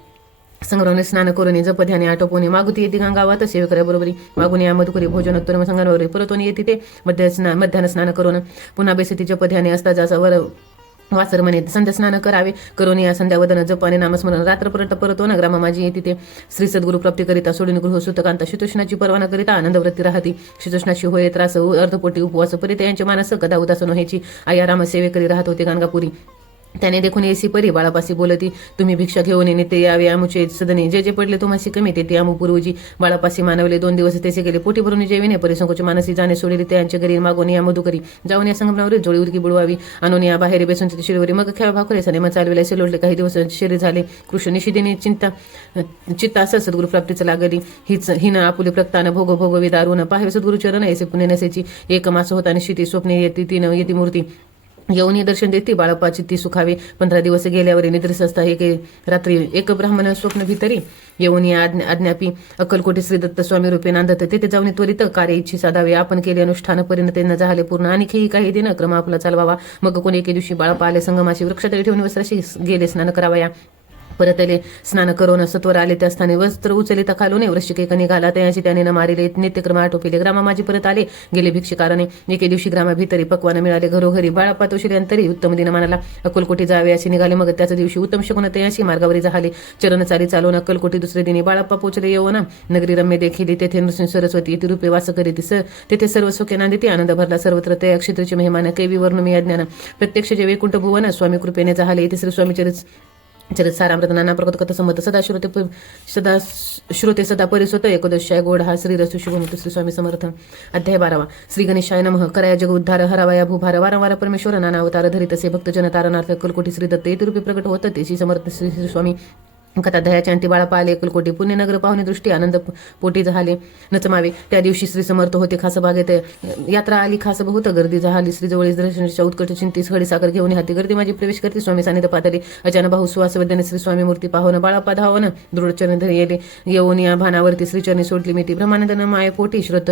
संग्रहाने स्नान करून जपध्याने आटोपणे. मागुती येते गावात सेवकऱ्याबरोबरी. मागून या मधुकरी भोजनोत्तर संगमनावरी परतून येते ते. मध्यान्ह स्नान करून पुन्हा बेसती जपध्याने असता जाचा वर वासर म्हणे. संध्या स्नान करावे. करून या संध्यावदन जपाने नामस्मरण. रात्र परतो न ग्राम माझी येते ते. श्री सद्गुरु प्राप्ती करिता सोडून गृह सुतकांता. शितोष्णाची परवाना करिता आनंदवृत्ती राहती. शितोष्णाची होय त्रास अर्धपोटी उपवास परित यांचे मानस कदा उदासन व्हायची. आया राम सेवेकरी राहत होते गाणगापुरी. त्याने देखून येसी परी बाळापासी बोलती. तुम्ही भिक्षा घेऊन नित्य यावे आमुचे सदने. जे जे पडले तुम्हाशी कमी ते आमू पूर्वजी. बाळापासी मानवले 2 दिवस तेसे गेले. पोटी भरून जेविने परिसंकोच मानसी जाणे सोडले. त्यांच्या घरी मागून या मधुकरी. जाऊन या संगमनावरी जोळी उरकी बुडवावी. आणून या बाहेर बेसून तिथे शिरवरी. मग खेळ भाकरे सने मग चालविला लोटले. काही दिवस शरीर झाले. कृष्ण निशिदिने चित्ता असं सद्गुरु प्राप्तीचं लागली. हिनं आपुले प्रक्तान भोग भोगवी दारून. पाहावे सद्गुरु चरण ऐसे पुण्य नसेची. एक मास होता निश्चिती. स्वप्ने येते 3 येती मूर्ती. येऊन दर्शन देते. बाळापाची ती सुखावे. 15 दिवस गेल्यावर निद्रिस असता. रात्री एक ब्राह्मण स्वप्न भितरी येऊन या आज्ञापी. अक्कलकोटी श्री दत्त स्वामी रूपे नांदत. तेथे जाऊन त्वरित कार्य इच्छी साधावे. आपण केले अनुष्ठान परिणतेनं झाले पूर्ण. आणखी काही दिन क्रम आपला चालवावा. मग कोणी एके दिवशी बाळापा आले. संगमाशी वृक्षतळी ठेवून वस्त्राशी गेले स्नान करावया. परतले स्नान करून सत्वर आले. त्या स्थानी वस्त्र उचलिता खालून वृश्चिक निघाला. त्याशी त्याने न मारिले. नित्यक्रम आटोपिले. ग्रामा माझी परत आले. गेले भिक्षकाराने. एके दिवशी ग्रामा भितरी पक्वान मिळाले. घरोघरी बाळापा तो अंतरी. उत्तम दिन मानाला. अक्कलकोटी जावे असे निघाले. मग त्याच दिवशी उत्तम शकुन तयाशी मार्गावरी झाले. चरण चाली चालून अक्कलकोटी दुसरे दिनी. बाळाप्पा पोचले येऊन नगरी रम्य देखिली. तेथे नृसिंह सरस्वती इति रूपे वास करीती. तेथे सर्व सुखे नांदिती. आनंद भरला सर्वत्र. त्या क्षेत्राची महिमान कैवी वर्णमी अज्ञान. प्रत्यक्ष जे वैकुंठ भुवन स्वामी कृपेने झाले. इथे श्री स्वामीचरित सारामृत नाना प्रकट कथा संमत. सदा श्रोते सदा परिसोत. एकोदशाय गोड हा श्रीरस्तु शुभमतु. श्री स्वामी समर्थ. अध्याय 12. श्री गणेशाय नमः. कराया जग उद्धार हरावाया भूभार. वारंवार परमेश्वर नाना अवतार धरित असे भक्तजन तारणार्थ अक्कलकोटी श्री दत्त इतिरूपी प्रकट होत. तेशी समर्थ श्री स्वामी कथा दह्याच्या अंटी बाळापा आले. अक्कलकोटी पुण्यनगर पाहुणे दृष्टी आनंद पोटी झाले नचमावे. त्या दिवशी श्री समर्थ होते. खास बागेत यात्रा आली. खास बहुत गर्दी झाली. श्री जवळ दर्शनाच्या उत्कट चिंतीस घडी साखर घेऊन हाती गर्दी माझी प्रवेश करते. स्वामी सानिध्य पातळी. अचानक भाऊ सुवास वैद्याने श्री स्वामी मूर्ती पाहून बाळापा धावून दृढ चरण येले. येऊन या भानावरती श्रीचरणी सोडली मी ती. ब्रह्मानंदन माये पोटी श्रोत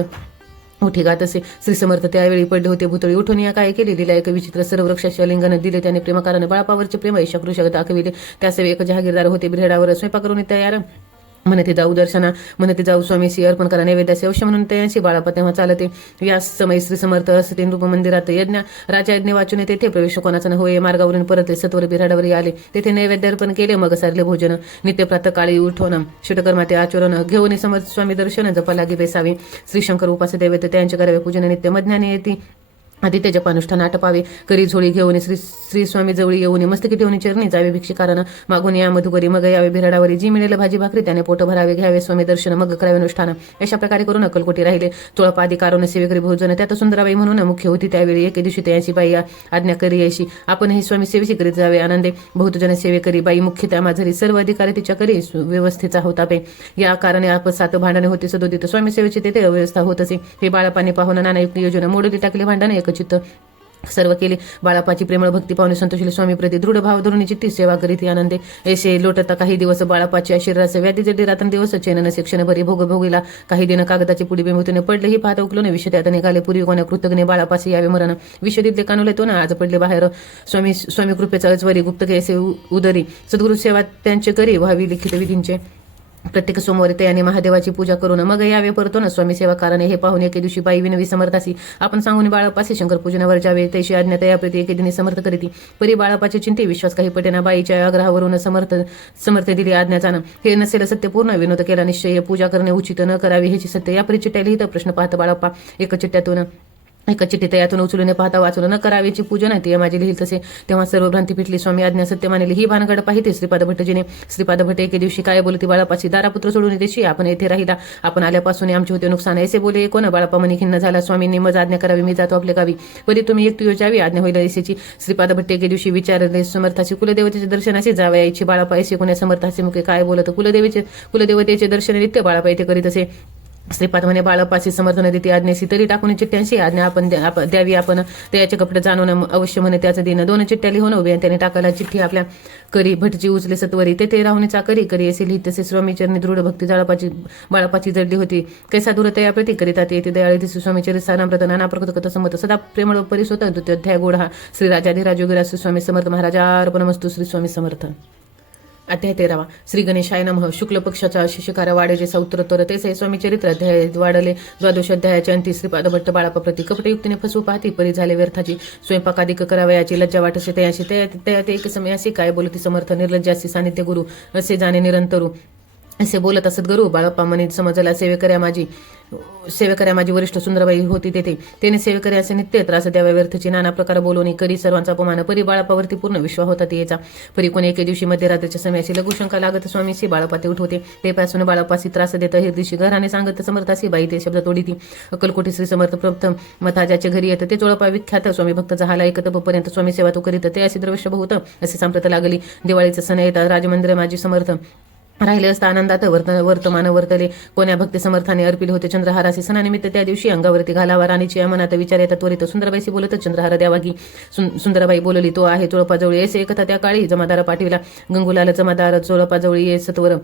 उठी गात असे. श्री समर्थ त्यावेळी पडले होते भुतळी. उठून या काय केले. दिला एक विचित्र सर्व वृक्षाचे लिंगण दिले. त्याने प्रेमकाराने बाळापावरचे प्रेम ऐशाकृष दाखविले. त्यासे एक जहागीरदार होते. बिऱ्हाडावर स्वयंपाक करून तयार. म्हणते जाऊ दर्शना. म्हणते जाऊ स्वामीशी अर्पण करा नैवेद्याचे अवश्य म्हणून त्यांशी बाळापा तेव्हा चालते. या समय श्री समर्थ असते रूप मंदिरात. राजा यज्ञ वाचून तेथे प्रवेश कोणाचा न होय. मार्गावरून परतले. सत्वर बिऱ्हाडावर आले. तेथे नैवेद्य अर्पण केले. मग सारले भोजन. नित्य प्रातःकाळी उठवणं षटकर्मा ते आचरण घेऊन समर्थ स्वामी दर्शन जपा लागी बेसावे. श्री शंकर उपास दैवत त्यांचे करावे पूजन नित्य. मध्याने येते आदित्य जपानुष्ठान आटपावे, करी झोळी घेऊन श्री स्वामी जवळी येऊन मस्तकी ठेवून चरणी जावे भिक्षकारण, मागून या मधुकरी मग यावे बिराडावरी, जी मिळेल भाजी भाकरी त्याने पोट भरावे, घ्यावे स्वामी दर्शन मग करावे अनुष्ठान. अशा प्रकारे करून अक्कलकोटी राहिले. चोळपादी कारण सेवेकरी भोजन, त्यात सुंदराबाई म्हणून मुख्य होती. त्यावेळी एके दिवशी त्यांची बाई आज्ञा करी यायची, आपणही स्वामी सेवेची करीत जावे. आनंदे बहुतजन सेवेकरी, बाई मुख्य त्या माझरी, सर्व अधिकारी तिच्या करी व्यवस्थेचा होता पे. या कारणे आपसात भांडणे होते सदोदित, स्वामी सेवेची तेथे अव्यवस्था होत असे. हे बाळापाने पाहून नानायुक्त योजना मोडली टाकले भांडणे एकचित्त सर्व केले. बाळापाची प्रेमळ भक्ती पाहून संतोषले स्वामी प्रति दृढ भाव धरून चित्ती सेवा करीत आनंदे. ऐसे लोटता काही दिवस बाळापाच्या शरीराचे व्याधी जडी रात्रंदिवस चैन नसे क्षणभरी भोग भोगीला. काही दिन कागदाची पुडी बेमुतीने पडले, ही पाहता उकलो विषय त्यात निघाले. पूर्वी कोणा कृतज्ञ बाळापाशी यावे मरण, विषदितले कानुले तो ना आज पडले बाहेर. स्वामी कृपेचा अजवरी गुप्त कैसे उदरी, सद्गुरु सेवा त्यांचे करी व्हावी लिखित विधींचे. प्रत्येक सोमवारी त्याने महादेवाची पूजा करून मग यावे परतो ना स्वामी सेवा कारणे. हे पाहून एके दिवशी बाई विनवी समर्थासी, आपण सांगून बाळापाशी शंकर पूजनावर जावे. त्याची आज्ञा त्याप्रती एके दिनी समर्थ करीती. परी बाळापाचे चिंते विश्वास काही पटेना, बाईच्या आग्रहावरून समर्थ दिली आज्ञाचान. हे नसेल सत्यपूर्ण विनोद केला निश्चय, पूजा करणे उचित न करावी ह्याची सत्य. या परिचिट्या लिहित प्रश्न पाहत बाळाप्पा एका चिठ्ठी यातून उचलून पाहता वाचून न करावीची पूजन ते माझी लिहिल तसे. तेव्हा सर्व भ्रांती पिटली, स्वामी आज्ञा सत्य मानली. ही भानगड पाहिते श्रीपाद भट्टजीने. श्रीपाद भट्ट एके दिवशी काय बोलती बाळापाशी, दारापुत्र सोडून देशी आपण येथे राहिला, आपण आल्यापासून आमचे होते नुकसान. ऐसे बोले कोण बाळापा मनी खिन्न झाला. स्वामींनी मज आज्ञा करावी, मी जातो आपल्या गावी, परी तुम्ही एकटी जावी, आज्ञा होईल ऐसेची. श्रीपाद भट्ट एके दिवशी विचारले समर्थाशी, कुलदेवतेचे दर्शनाशी जावे यायची. बाळापा ऐसे कोण्या समर्थाचे मुखे काय बोलत, कुलदेवतेचे दर्शन नित्य बाळापा येथे करीत असे. श्रीपाद म्हणे, बाळापाशी समर्थन देते आज्ञेशी, तरी टाकून चिठ्ठ्यांशी आज्ञा आपण द्यावी. आपण त्याचे कपडे जाणून अवश्य म्हणे त्याचं दिन. 2 चिठ्ठ्या लिहून उभे त्याने टाकायला चिठ्ठी आपल्या करी. भटजी उचले सत्वरी, तेथे राहुनी चाकरी करी असे लिहित तसे. स्वामीचरणी दृढ भक्ती बाळापाची जडली होती. कैसा दूर तया प्रती करीतात येते दयाळी दिसू. स्वामीचरी सारामृत नाना प्रकृत कथ समत, सदा प्रेमळ परिसोत अध्याय गोड हा. श्री राजाधिराज योगीराज श्री स्वामी समर्थ महाराजा अर्पणमस्तु. श्री स्वामी समर्थ. अध्याय 13. श्री गणेशाय नमः. शुक्ल पक्षाचा शिशिकार वाडेचे सौत्रोत्तर तेचे स्वामी चरित्र अध्याय वाढले. द्वादश अध्यायाचे अंती. श्रीपाद भट्ट बाळापा प्रति कपटयुक्तीने फसवू पाहती, परी झाले व्यर्थाची. स्वयंपाकादिक करावयाची लज्जा वाटसे तयाशी, तयात एक समयाशी काय बोलती समर्थ. निर्लज्जासी सानिध्य गुरु असे जाणे निरंतरू. असे बोलत असत गुरु. बाळाप्पा म्हणे, समजला सेवेकऱ्या माझी वरिष्ठ सुंदरबाई होती तेथे. त्याने सेवेकरी असे नित्य त्रास द्यावा व्यर्थची नाना प्रकार बोलवणी करी सर्वांचा अपमान. परी बाळापावरती पूर्ण विश्वास होता याचा. परी कोणी एके दिवशी मध्यरात्रीच्या समयाशी लघुशंका लागत स्वामीशी बाळापा ते उठवते. ते पासून बाळापाशी त्रास देत हे दिवशी घराने सांगत समर्थाशी बाई ते शब्द तोडीती. अक्कलकोटी श्री समर्थ प्रथम मथा ज्याच्या घरी येतं ते चोळपा विख्यात. स्वामी भक्त झाला ऐकत पर्यंत स्वामी सेवा तो करीत. ते अशी द्रव्य बहुत असे सांप्रत लागली. दिवाळीचा सण येतात राजमंदिर माझी समर्थ राहिले असता आनंदात वर्तमान वर्तले. कोण्या भक्ती समर्थाने अर्पिले होते चंद्रहाराशी. सणानिमित्त त्या दिवशी अंगावरती घालावा. राणीची मनात विचार येतात त्वरित. सुंदरबाईशी बोलत चंद्रहार द्यावा की. सुंदरबाई बोलली, तो आहे चोळपाजवळी. ऐसे एकथा त्या काळी जमादार पाठविला. गंगुलाल जमादार चोळपाजवळी ये सत्वर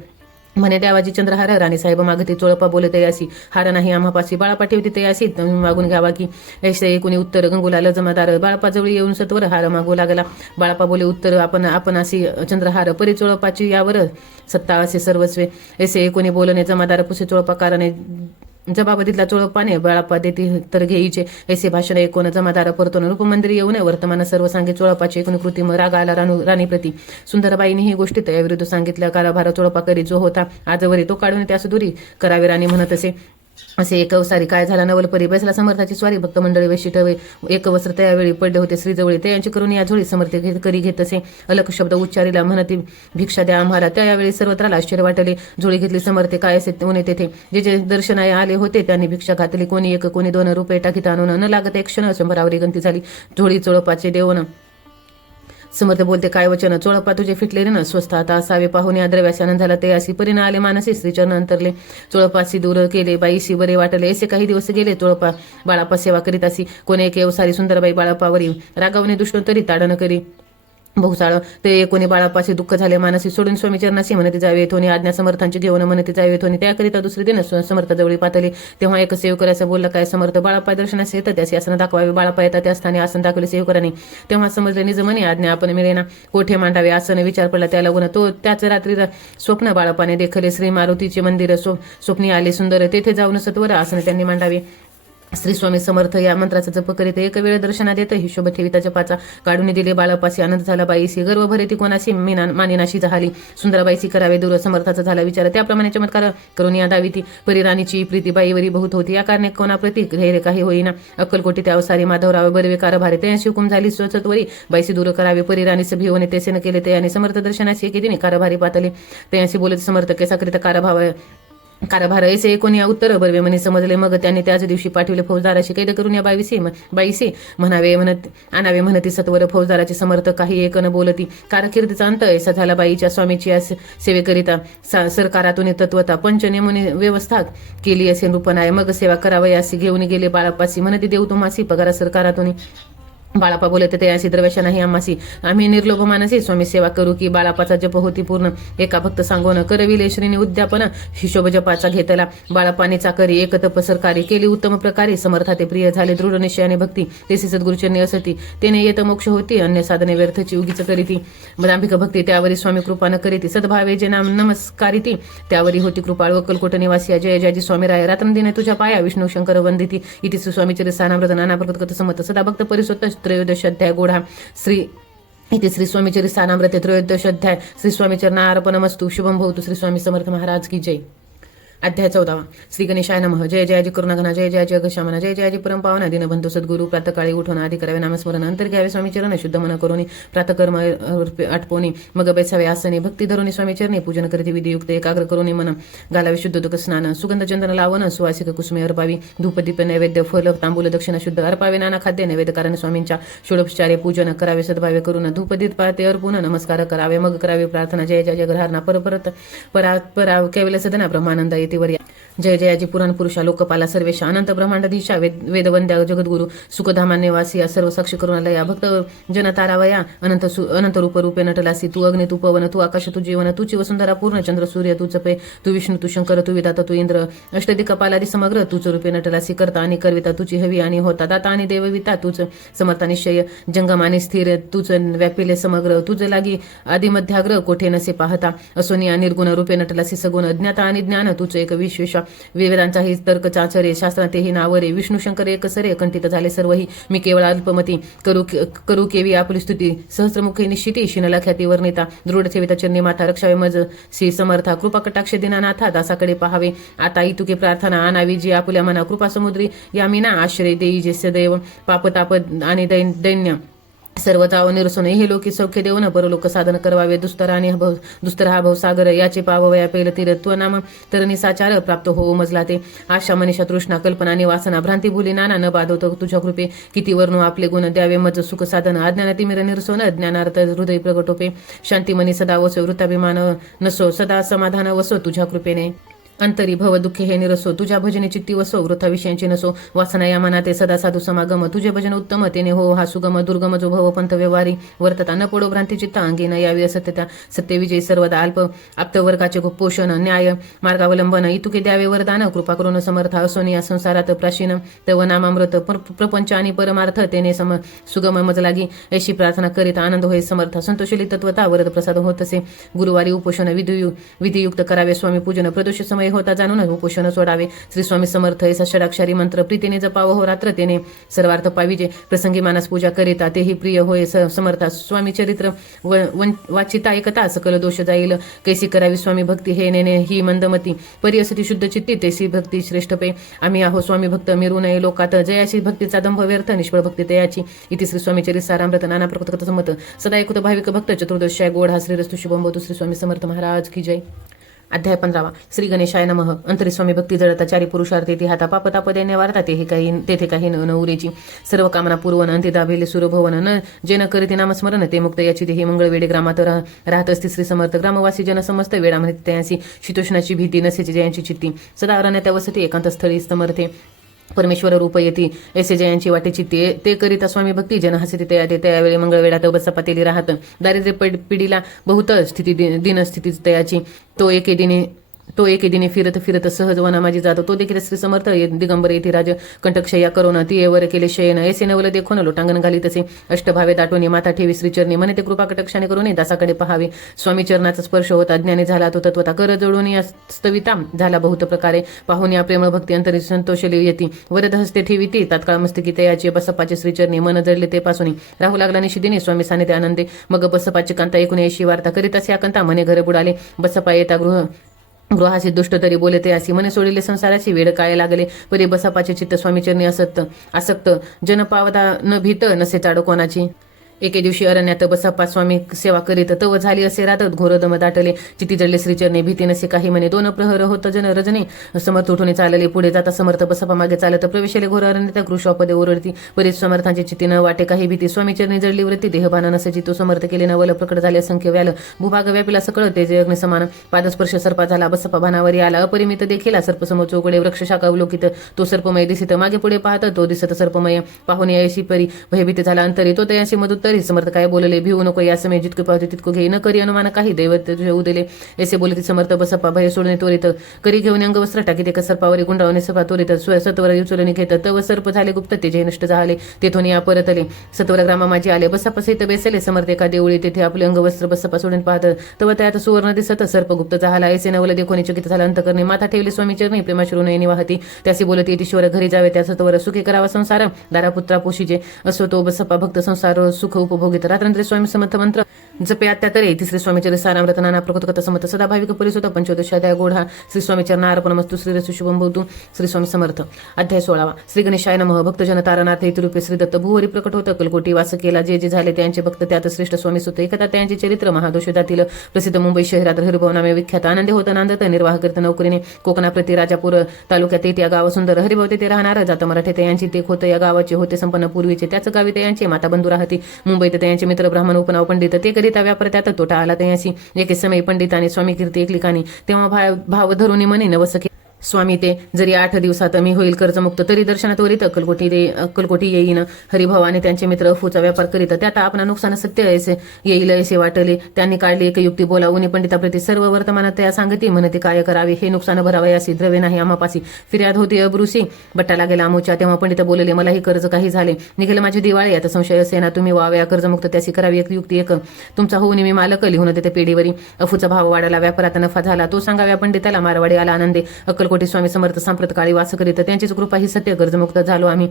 म्हणे द्यावाजी चंद्रहार. राणी साहेब मागते. चोळपा बोले तयासी. हार नाही आम्हापाशी. बाळापा ठेवते तयासी. मागून घ्यावा की. ऐसे कोणी उत्तर. गंगुलाल जमादार बाळापाजवळी येऊन सत्वर हार मागू लागला. बाळापा बोले उत्तर, आपण अशी चंद्रहार. परी चोळपाची यावर सत्ता असे सर्वस्वे. ऐसे कोणी बोलणे. जमादार पुसे चोळपा कारणे जबाब दिला चोळपाने. बाळापा देते तर घेईचे. ऐसे भाषण ऐकून जमादार परतून रूपमंदिर येऊन वर्तमान सर्व सांगे. चोळपाचे एकूण कृत्रिम राग आला राणीप्रती. सुंदरबाईने ही गोष्टी त्याविरुद्ध सांगितल्या. कारभार चोळपा करी जो होता आजवरी तो काढून त्यास दुरी करावे राणी म्हणत असे एक अवसारी काय झाला. नवलपरी बसला समर्थाची स्वारी. भक्त मंडळी वैशिष्ट एक वस्त्र त्यावेळी पडले होते श्रीजवळी. ते यांची करून या झोळी समर्थ करी घेत असे. अलक शब्द उच्चारीला म्हणती, भिक्षा द्या आम्हाला. त्यावेळी सर्वत्राला आश्चर्य वाटले. झोळी घेतली समर्थे. काय असे उणे तेथे जे जे दर्शनाय आले होते त्यांनी भिक्षा घातली. कोणी 1 कोणी 2 रुपये टाकीत आणून न लागत एक क्षण 100 गंती झाली. झोळी चोळपाचे देवण. समर्थ बोलते, काय वचन. चोळपा तुझे फिटले रे न स्वस्थ आता असावे. पाहून या द्रव्याशी आनंद झाला. ते अशी परिणा आले मानसी. श्रीचरण अंतरले. चोळपाशी दूर केले. बाईशी बरे वाटले. असे काही दिवस गेले. चोळपा बाळापा सेवा करीत असी. कोणी एक अवसारी सुंदरबाई बाळापावरी रागावणे दुष्ट तरी ताडण करी. बहुसाळ ते कोणी बाळापाशी दुःख झाले मानसी. सोडून स्वामीचरणाशी म्हणते जावे. थोनी आज्ञा समर्थांची घेऊन म्हणते जावे. थोनी त्याकरिता दुसरे दिन समर्थाजवळी पातळी. तेव्हा एक सेवकराचा बोलला, काय समर्थ. बाळापा दर्शनास येतात त्याचे आसन दाखवावे. बाळापा येतात त्या स्थानी आसन दाखवले सेवकरांनी. तेव्हा समजले निज म्हणे आज्ञा आपण मिळेना. कोठे मांडावे आसन विचार पडला त्या लागून. तो त्याच रात्री स्वप्न बाळापाने देखले. श्री मारुतीचे मंदिर स्वप्नी आले सुंदर. तेथे जाऊन सत्वर आसन त्यांनी मांडावे. श्री स्वामी समर्थ या मंत्राचा जप करीत एक वेळ दर्शनात येतं हिशोब ठेविता जपाचा काढून दिले बाळापासी आनंद झाला बाईसी गर्व भरे ती कोणाशी मानिनाशी झाली सुंदराबाईची करावे दूर समर्थाचा झाला विचार त्याप्रमाणे चमत्कार करून या दाविती परिराणीची प्रीती बाईवरी बहुत होती या कारणे कोणा प्रती रे काही होईना अक्कलकोटी त्या अवसारी माधवराव बर्वे कारभारे त्यांची हुकुम झाली स्वचत्वरी बाईसी दूर करावे परिराणीस भिवने तेसे न केले ते आणि समर्थ दर्शनाशी एके दिनी कारभारी पातले त्यांशी बोलत समर्थ केसाकरिता कारभार ऐसे कोणी उत्तर बर्वे म्हणे समजले मग त्यांनी त्याच दिवशी पाठवले फौजदाराशी कैद करून या बाईसी म्हणावे आणावे म्हणती सत्वर फौजदाराची समर्थ काही एक न बोलती कारकिर्दीचा अंत ऐसा झाला बाईच्या स्वामीची या सेवेकरिता सरकारातून तत्वता पंचनेमुनी व्यवस्था केली असे रूपनाय मग सेवा करावयासी अशी घेऊन गेले बाळापासी म्हणती देऊ तुम्हासी पगार सरकारातून बाळापा बोलत ते अशी द्रव्याशा नाही आम्हासी आम्ही निर्लोभ मानसी स्वामी सेवा करू की बाळापाचा जप होती पूर्ण एका भक्त सांगोन करविले श्रीने उद्यापन हिशोब जपाचा घेतला बाळापाने चाकरी एक तप सरकारी केली उत्तम प्रकारे समर्था ते प्रिय झाले दृढ निश्चयाने भक्ती तेसी सद्गुरुचरणी असती तेने येत मोक्ष होती अन्य साधने व्यर्थची उगीच करीती दांभिक भक्ती त्यावरी स्वामी कृपा न करीती सद्भावे जे नाम नमस्कारिती त्यावरी होती कृपाळ अक्कलकोट निवासिया जय जयाजी स्वामी राय रात्रंदिने तुझ्या पाया विष्णू शंकर वंदिती इति स्वामी चरितानामृत नाना प्रकट समत सदा भक्त परिसोत्त त्रयोदश अध्याय गोढा श्री इथे श्री स्वामी चरितानामृत त्रयोदश अध्याय श्री स्वामी चरणार्पणमस्तु शुभम भवतु श्री स्वामी समर्थ महाराज की जय। अध्याय 14 श्री गणेशाय नमः जय जयाजी करुणाघना जय जयाजी अघशामना जय जयाजी परमपावना दीनबंधू सद्गुरु प्रातकाळी उठून आधी करावे नामस्मरण अंतर घ्यावे स्वामी चरण शुद्ध मन करोनी प्रातकर्म आटपोनी मग बैसावे आसने भक्ती धरुनी स्वामी चरणी पूजन करीती विधियुक्त एकाग्र करोनी मन घालावे शुद्ध दुःख स्नान सुगंध चंदन लावन सुवासिक कुसुमे अर्पावी धूपदीप नैवेद्य फल तांबूल दक्षिणा शुद्ध अर्पावे नाना खाद्य नैवेद्य कारण स्वामींच्या षोडोपचारे पूजन करावे सद्भावे करून धूपदीप पाते अर्पून नमस्कार करावे मग करावे प्रार्थना जय जय ग्रहारणा परत परा केवल सदना ब्रह्मानंद जय जयाजी पुराण पुरुषा लोकपाला सर्वेशा अनंत ब्रह्मांडधीशा वेदवंद्या जगद्गुरु सुखधामान्यवासी सर्व साक्षी करुणालया भक्त जनतारावया अनंत रूप रूपे नटलासी तू अग्नि तू पवन तू आकाश तू जीवन तुची वसुंधरा पूर्ण चंद्र सूर्य तू चपे तू विष्णू तू शंकर तू विधाता तू इंद्र अष्टदिक्पालादी समग्र तूच रूपे नटलासी करता आणि करविता तुची हवी आणि होता दाता आणि देवविता तूच समर्था निश्चय जंगम आणि स्थिर तूच व्यापिले समग्र तुझ लागी आदिमध्याग्र कोठे नसे पाहता असोनिया निर्गुण रूपे नटलासी सगुण अज्ञाता आणि ज्ञान तुझ एक विश्वेशा वेदांचाही तर्क चाचरे शास्त्रांतेही नावरे विष्णू शंकर एक सरे कंठित झाले सर्वही मी केवळ अल्पमती करू केवी आपली स्तुती सहस्रमुखी निश्चिती शिनला ख्याती वर्णिता दृढ ठेविता चरणी माता रक्षावे मज श्री समर्था कृपा कटाक्ष दिनानाथा दासाकडे पाहावे आता इतुके प्रार्थना आणावी जी आपुल्या मना कृपा समुद्री यामिना आश्रय देई जे सदैव पापताप आणि दैन्य सर्व ताव निरसून हे लोकी सौख्य देऊन परलोक साधन करवावे दुस्तर आणि दुस्तर हा भवसागर याचे पावया पेल तीर त्वनाम तरणी साचार प्राप्त हो मजला ते आशा मनीषा तृष्णा कल्पना आणि वासना भ्रांती भुली नाना न बाधवतो तुझ्या कृपे किती वर्णू आपले गुण द्यावे मज सुख साधन अज्ञान तिमिर निरसोन ज्ञानार्थ हृदय प्रगटोपे शांती मनी सदा वसो वृत्ताभिमान नसो सदा समाधान वसो तुझ्या कृपेने अंतरी भव दुःखे हे निरसो तुझ्या भजने चित्ती वसो वृथा विषयांची नसो वासना या मनाते सदा साधू समागम तुझे भजन उत्तम तेने हो हा सुगम दुर्गम जो भव पंथ व्यवहारी वर्तता न पडो भ्रांती चित्ता अंगी न यावी असत्यता सत्यविजयी सर्वदा अल्प आप्तवर्गाचे पोषण न्याय मार्गावलंबन इतुके द्यावे वरदान कृपा करून समर्था असोनी या संसारात प्राचीन तव नामामृत प्रपंच आणि परमार्थ तेने सुगम मजलागी अशी प्रार्थना करीत आनंद होय समर्था संतोषली तत्वता वरद प्रसाद होत असे गुरुवारी उपोषण विधियुक्त करावे स्वामी पूजन प्रदोष समय होता जाणून उपोषण सोडावे श्री स्वामी समर्थ ऐसा षडाक्षरी मंत्र प्रीतीने जपाव हो रात्र तेने सर्वार्थ पाविजे प्रसंगी मानस पूजा करिता तेही प्रिय होय समर्था स्वामी चरित्र वाचिता ऐकता सकल दोष जाईल कैसी करावी स्वामी भक्ती हे नेने ही मंदमती परियसती शुद्ध चित्ती तेसी भक्ती श्रेष्ठ पे आम्ही आहो स्वामी भक्त मिरू नये लोकात जयाची भक्तीचा दंभ व्यर्थ निष्फळ भक्ती तयाची इति श्री स्वामी चरित सारामृत नाना प्रकृत समत सदा ऐकुत भाविक भक्त चतुर्दशाय गोड हा श्रीरस्तु शुभम भवतु श्री स्वामी समर्थ महाराज की जय। अध्याय 15 श्री गणेशाय नमः अंतरी स्वामी भक्ती जळता चारी पुरुषार्थी ती हाता पापताप देणे वार्ता तेथे काही न उरेची सर्व कामना पूर्वन अंती दाभिले सुरभवन न जे न करीती नामस्मरण ते मुक्त याची ते ही मंगळवेडे ग्रामात राहत असती श्री समर्थ ग्रामवासी जन समस्त वेळा म्हणते त्यांची शीतोष्णाची भीती नसेची जयांची चित्ती सदा अरण्यात वसती एकांत स्थळी समर्थे परमेश्वर रूप येती ऐसे जयांची वाटेची ते करिता स्वामी भक्ती जन हसती त्यावेळी मंगळवेढात बसपातेली राहत दारिद्र्य पिढीला बहुत स्थिती दिनस्थिती तयाची तो एके दिनी तो एके दिनी फिरत फिरत सहज वना माझी जातो. तो देखील श्री समर्थ दिगंबर येथे राज कंटकशय्या करून ती वर केले शयन ऐसे नवल देखून लोटांगण घाली तसे अष्टभावे दाटोनी माता ठेवी श्रीचरणी म्हणे ते कृपा कटाक्षाने करून दासाकडे पहावे. स्वामी चरणाचा स्पर्श होता ज्ञानी झाला तो तत्वता कर जळून स्तविता झाला बहुत प्रकारे पाहून या प्रेमळ भक्ती अंतरी संतोषली येती वरद हस्ते ठेवी ती तात्काळ मस्तकी तयाचे बसपाचे श्रीचरणी मन जडले ते पासून राहू लागला निशिदिने स्वामी सानिध्य आनंदे. मग बसपाची कांता एकूण ऐशी वार्ता करीत असे कांता मने घर बुडाले. बसपा येता गृहासी दुष्ट तरी बोलते असी मने सोडिले संसाराची वेळ काय लागले परी बसपाचे चित्त स्वामीचरणी आसक्त जन पावता न भीत नसे चाड कोणाची. एके दिवशी अरण्यात बसप्पा स्वामी सेवा करीत तव झाली असे रातत घोरदम दाटले चिती जडले श्रीचरणी भीती नसे काही म्हणे. 2 प्रहर होत जन रजने समर्थ उठून चालले पुढे जाता समर्थ बसप्पा मागे चालत प्रवेशले घोर अरण्यात कृष्णापदे ओरडती परी समर्थांची चित्ती न वाटे काही भीती स्वामीचरणी जडली वृत्ती देहभान नसे तो समर्थ केले नवल प्रकट झाले असंख्य व्याल भूभाग व्यापिला सकळ तेजे अग्नि समान पादस्पर्श सर्पा झाला बसप्पा भानावरी आला अपरिमित देखील सर्पसमोर चौकडे वृक्ष शाखा अवलोकित तो सर्पमय दिसित मागे पुढे पाहत तो दिसत सर्पमय पाहून यायशी परी भयभीती झाला अंतरी तो तयाशी मधुत तरी समर्थ काय बोलले भिवू नको या समय जितके पाहते तितकं घेई न करी अनुमान काही दैवत तुझे उदिले ऐसे बोलते समर्थ बसप्पा भय सोडणे त्वरित करी घेऊन अंगवस्त्र टाकी ते सर्पावरी गुंडावणे सभा त्वरित सत्वर उचलणे घेत तव सर्प झाले गुप्त तेजे नष्ट झाले तेथून या परतले सत्वर ग्रामा माझी आले बसप्पा सहित बेसले समर्थ एका देवळी तेथे आपले अंगवस्त्र बसप्पा सोडून पाहत तव त्यात सुवर्ण दिसत सर्प गुप्त झाला ऐसे नवल देखोनी चकित झाला अंतकरणे माथा ठेवली स्वामी चरणी प्रेमाश्रू नयनी वाहती त्यासी बोलती येतीश्वर घरी जावे त्या सत्वर सुखी करावा संसार दारापुत्रा पोशीजे असो तो बसप्पा भक्त संसार सुख उपभोगित रात्रंद्रे स्वामी समर्थ मंत्र जपे आत्यातरे तिसरे स्वामीचर सारामृत नाना प्रकृतकथा समर्थ सदाभाविक परिसुत पंचोदशाध्याय गोढा श्री स्वामीचरण अर्पणमस्तु श्री रसु शुभम भवतु श्री स्वामी समर्थ. अध्याय 16. श्री गणेशाय नमः. भक्तजन तारनाथ इतिरूपे श्री दत्त भुवरी प्रकट होत कलकोटी वास केला जे जे झाले त्यांचे भक्त त्यात श्रेष्ठ स्वामी सुत एकदा त्यांचे चरित्र महादोषदातील प्रसिद्ध मुंबई शहरात हरिभावनामे विख्यात आनंदी होत नांदत निर्वाह करत नोकरीने कोकणाप्रती राजापूर तालुक्यात येत या गाव सुंदर हरिभाव ते राहणार जात मराठे त्यांची ते होत या गावाचे होते संपन्न पूर्वीचे त्याच गावी त्यांचे माता बंधू राहती मुंबईत त्यांचे मित्र ब्राह्मण उपनाव पंडित ते करिता व्यापार त्यात तोटा आला त्यांची एके समय पंडित आणि स्वामी कीर्ती एकलिकानी तेव्हा भाव धरुनी म्हणे नवसखे स्वामी ते जरी 8 दिवसात मी होईल कर्जमुक्त तरी दर्शनात त्वरित अक्कलकोटी येईन हरिभाव आणि त्यांचे मित्र अफूचा व्यापार करीत त्यात आपणा नुकसान सत्य ऐसे येईल ऐसे वाटले त्यांनी काढली एक युक्ती बोलावून पंडिताप्रती सर्व वर्तमानात त्या सांगती म्हणते काय करावे हे नुकसान भरावे असे द्रव्य नाही आम्हापासी फिर्याद होती अब्रुसी बट्टा लागेला आमूच्या तेव्हा पंडित बोलले मला ही कर्ज काही झाले निघेल माझे दिवाळे आता संशय असे ना तुम्ही वाव्या कर्जमुक्त त्याची करावी एक युक्ती एक तुमचा होऊन मी मालक लिहून देते पेढीवरी अफूचा भाव वाढाला व्यापारात नफा झाला तो सांगाव्या पंडिताला मारवाडी आला आनंदे अक्कलकोटी स्वामी समर्थ सांप्रत काळी वास करीत त्यांचीच कृपा ही सत्य कर्जमुक्त झालो आम्ही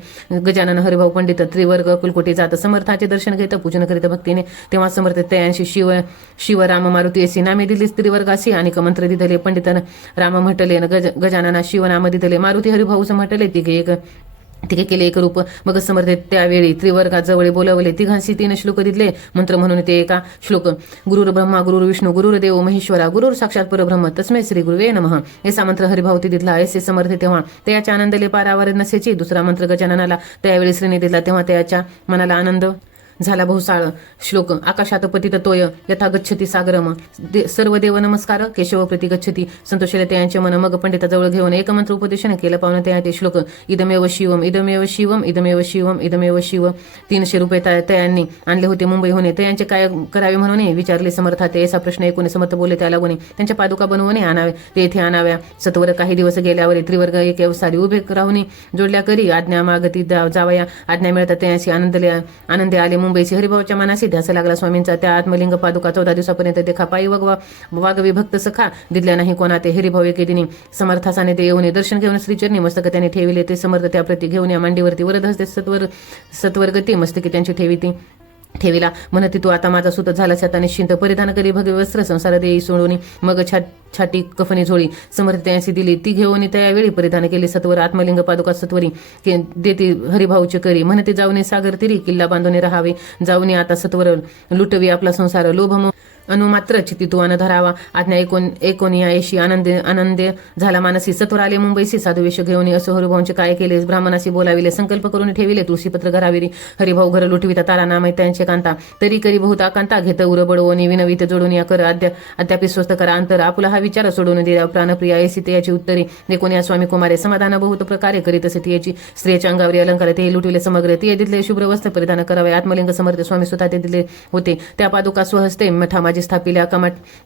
गजानन हरिभाऊ पंडित त्रिवर्ग कुलकोटी जात समर्थाचे दर्शन घेत पूजन करीत भक्तीने तेव्हा समर्थ त्यांशी शिव राम मारुती अशी नामे दिली त्रिवर्गाशी आणि मंत्र दिधले पंडित राम म्हटले गजानना शिवनाम दिधले मारुती हरिभाऊस म्हटले तिघे केले एक रूप मग समर्थ त्यावेळी त्रिवर्गाजवळ बोलवले तिघांशी 3 श्लोक दिले मंत्र म्हणून ते एका श्लोक गुरुर ब्रह्मा गुरुर विष्णू गुरुर देव महेश्वरा गुरुर साक्षात परब्रह्म तस्मै श्री गुरुवे नमः ऐसा मंत्र हरिभावती दिला ऐसे समर्थ तेव्हा त्याच्या आनंदले पारावर नसेची दुसरा मंत्र गजाननाला त्यावेळी श्रीने दिला तेव्हा त्याच्या मनाला आनंद झाला बहुसाळ श्लोक आकाशात पतित तोय यथा गच्छती सागरम सर्व देव नमस्कार केशव प्रति गच्छती संतोषले त्यांचे मन मग पंडिताजवळ घेऊन एक मंत्र उपदेशन केलं पाहून त्या ते श्लोक इदमेव शिवम इदमेव शिवम इदमेव शिवम इदमेव शिव 300 रुपये त्यांनी आणले होते मुंबईहून त्यांचे काय करावे म्हणून विचारले समर्था ते असा प्रश्न ऐकून समर्थ बोलले त्याला गुणे त्यांच्या पादुका बनवून आणावे ते येथे आणाव्या सत्वर काही दिवस गेल्यावर त्रिवर्ग एक अवसारी उभे राहून जोडल्या करी आज्ञा मागती जावया आज्ञा मिळतात त्यांची आनंदे आले मुंबईची हरिभाऊच्या मनाशी ध्यास लागला स्वामींचा त्या आत्मलिंग पादुका 14 दिवसापर्यंत देखा पायी वागवी भक्त सखा दिदल्या नाही कोणा ते हरिभाऊ एके दिनी समर्थासाने ते येऊन दर्शन घेऊन श्रीचरणी मस्तक त्याने ठेविले ते समर्थ त्याप्रती घेऊन या मांडीवरती वरद हस्ते सत्वरगती मस्तकी त्यांची ठेविला म्हणती तू आता माझा सुत झाला आता निश्चिंत परिधान करी भगवे वस्त्र संसार देई सोडून मग छाटी कफनी झोळी समर्थ त्यांची दिली ती घेऊन त्यावेळी परिधान केले सत्वर आत्मलिंग पादुका सत्वरी देती हरिभाऊचे करी म्हणते जाऊन सागर तिरी किल्ला बांधून राहावे जाऊन आता सत्वर लुटवी आपला संसार लोभ अनुमात्र चित्तित्वान धरावा आज्ञा एकोनिया ऐशी आनंदे झाला मानसी सत्वर आले मुंबईशी साधुवेश घेऊन असो हरिभाऊंचे काय केले ब्राह्मणाशी बोलाविले संकल्प करून ठेविले तुळशीपत्र घराविरी हरिभाऊ घर लुटविता तारा नाम त्यांचे कांता तरी करी बहुत आकांता घेत उरबडवणी विनवित जोडून या कर अद्यापि स्वस्त करा अंतर आपुला हा विचार सोडून दिला प्राणप्रिया ऐसी ते याची उत्तरी देखून या स्वामी कुमारे समाधान बहुत प्रकारे करीत असे ती याची स्त्रियाच्या अंगावरी अलंकार ते लुटविले समग्र ते दिले शुभ्र वस्त्र परिधान करावे आत्मलिंग समर्थ स्वामी स्वतः ते दिले होते त्या पादुका स्वहस्ते मठा माझी स्थापिल्या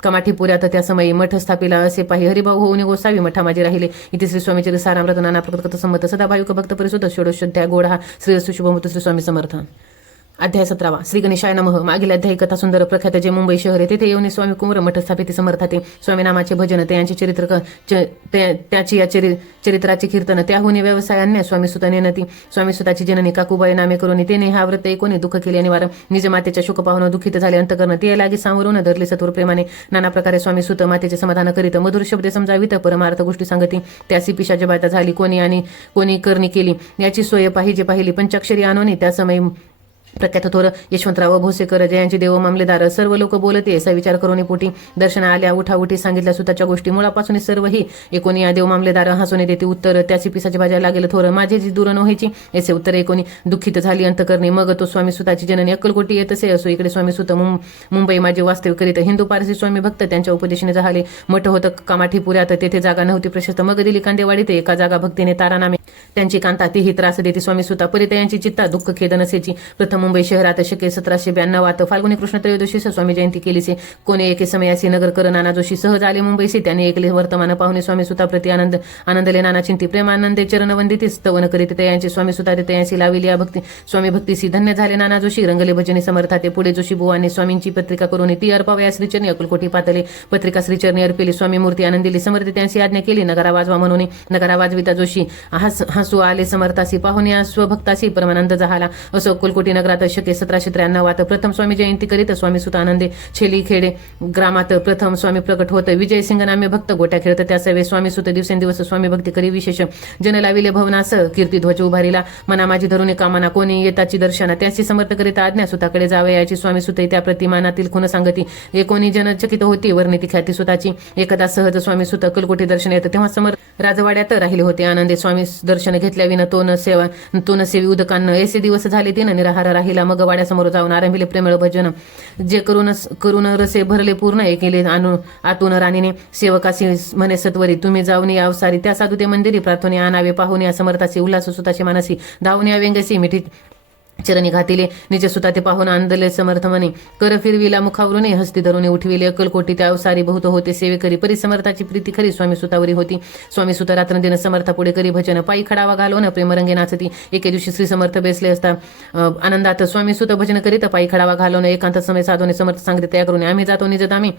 कमाठीपुऱ्यात त्या समयी मठ स्थापिला असे पाहि हरिभाऊ होऊन गोसावी मठा माझे राहिले. इथे श्री स्वामीचे सारामृत नाना प्रकृत संमत सदा भाविक भक्त परिशुद्ध षोडशोध्याय गोड हा श्री शुभमूर्त श्री स्वामी समर्थ. अध्याय 17. श्री गणेशाय नमः. मागील अध्याय कथा सुंदर प्रख्यात जे मुंबई शहर आहे तेथे येऊन स्वामी कुंवर मठ स्थापित समर्थाते स्वामी नामाचे भजन ते यांचे चरित्र त्याची या चरित्राचे कीर्तन त्याहून व्यवसाय अन्य स्वामी सुताने नती स्वामी सुताची जननी काकूबाई नामे करून तेने हा व्रत कोणी दुःख केले निवार निज मातेच्या शोक पाहून दुःखित झाले अंतकरण ते लागी सामोरून धरले सत्वर प्रेमाने नाना प्रकारे स्वामी सुत मातेचे समाधान करीत मधुर शब्द समजावित परमार्थ गोष्टी सांगती त्यासी पिशाची बाता झाली कोणी आणि कोणी करणी केली याची सोय पाहिली पंचाक्षरी आणोनी त्या समय प्रख्यात थोर यशवंतराव भोसेकर जयांची देव मामलेदार सर्व लोक बोलते असा विचार करून पोटी दर्शन आल्या उठाउठी सांगितल्या सुताच्या गोष्टी मुळापासून सर्व ही एकोणी या देव मामलेदार हसवणे देते उत्तर त्याची पिसाची भाज्या लागेल थोर माझे जी दूर नव्हायची याचे उत्तर एकोणी दुःखित झाली अंतकरणे मग तो स्वामी सुताची जननी अक्कलकोटी येत असे असो इकडे स्वामी सुत मुंबई माझे वास्तव्य करीत हिंदू पारसी स्वामी भक्त त्यांच्या उपदेशाने झाले मठ होतं कामाठीपुऱ्यात तेथे जागा नव्हती प्रशस्त मग दिली कांदेवाडीत एका जागा भक्तीने तारानामे त्यांची कांता तीही त्रास देते स्वामी सुता परित यांची चित्ता दुःख खेद नसेची प्रथम मुंबई शहरात शके 1792 फाल्गुनी कृष्ण त्रयोदशी स्वामी जयंती केलीसे कोणी एके समयासी नगर कर नाना जोशी सहज आले मुंबईसी त्याने एकले वर्तमान पाहुणे स्वामी सुता प्रति आनंदले नाना चिंती प्रेमानंदे चरण वंदिती स्तवन करीत तयांची स्वामी सुता तयांशी लाविली या भक्ती स्वामी भक्तीसी धन्य झाले नाना जोशी रंगले भजनी समर्थाते पुढे जोशी बुवाने स्वामींची पत्रिका करून ती अर्पावया श्रीचरणी अक्कलकोटी पातले पत्रिका श्रीचरणी अर्पिली स्वामी मूर्ती आनंदिली समर्थ त्यांची आज्ञा केली नगरा वाजवा म्हणून नगरा वाजविता जोशी हसू आले समर्थासी पाहुण्या स्वभक्तासी परमानंद झाला असो अक्कलकोटी नगरात शके 1793 प्रथम स्वामी जयंती करीत स्वामी सुत आनंदे छेली खेडे ग्रामात प्रथम स्वामी प्रकट होत विजय सिंग नामे भक्त गोट्या खेळत त्या सवे स्वामी सुत दिवसेंदिवस स्वामी भक्ती करी विशेष जन लाविले भवनास कीर्ती ध्वज उभारीला मना माझी धरून कामना कोणी येताची दर्शना त्याची समर्थ करीत आज्ञा सुताकडे जावे याची स्वामी सुत त्या प्रतिमानातील खुन सांगती एकोणी जन चकित होती वर्णिती ख्याती सुताची एकदा सहज स्वामी सुत अक्कलकोटी दर्शन येत तेव्हा समर्थ राजवाड्यात राहिले होते आनंदे स्वामी दर्शन घेतल्याविन तो न सेवी उदकांना ऐसे दिवस झाले तीन निराहार राहिला मग वाड्यासमोर जाऊन आरंभिले प्रेमळ भजन जे करून रसे भरले पूर्ण केले आतून राणीने सेवकाशी म्हणे सत्वरी तुम्ही जाऊन या अवसारी त्या साधू ते मंदिरी प्रार्थने आणावे पाहून या समर्थाची उल्हास सुताची मानसी धावून या व्यंगसी मिठी चरणी घातिले निज सुता ते पाहून आंदले समर्थ म्हणे कर फिरविला मुखावरून हस्ती धरून उठविले अक्कलकोटी त्या अवसारी बहुत होते सेवेकरी परिसमर्थाची प्रीती खरी स्वामी सुतावरी होती स्वामी सुत रात्रंदिन समर्था पुढे करी भजन पायी खडावा घालवून प्रेमरंगे नाचती एके दिवशी श्री समर्थ बेसले असता आनंदात स्वामी सुत भजन करीत पायी खडावा घालवून एकांत समय साधून समर्थ सांगते त्या करून आम्ही जातो निजत आम्ही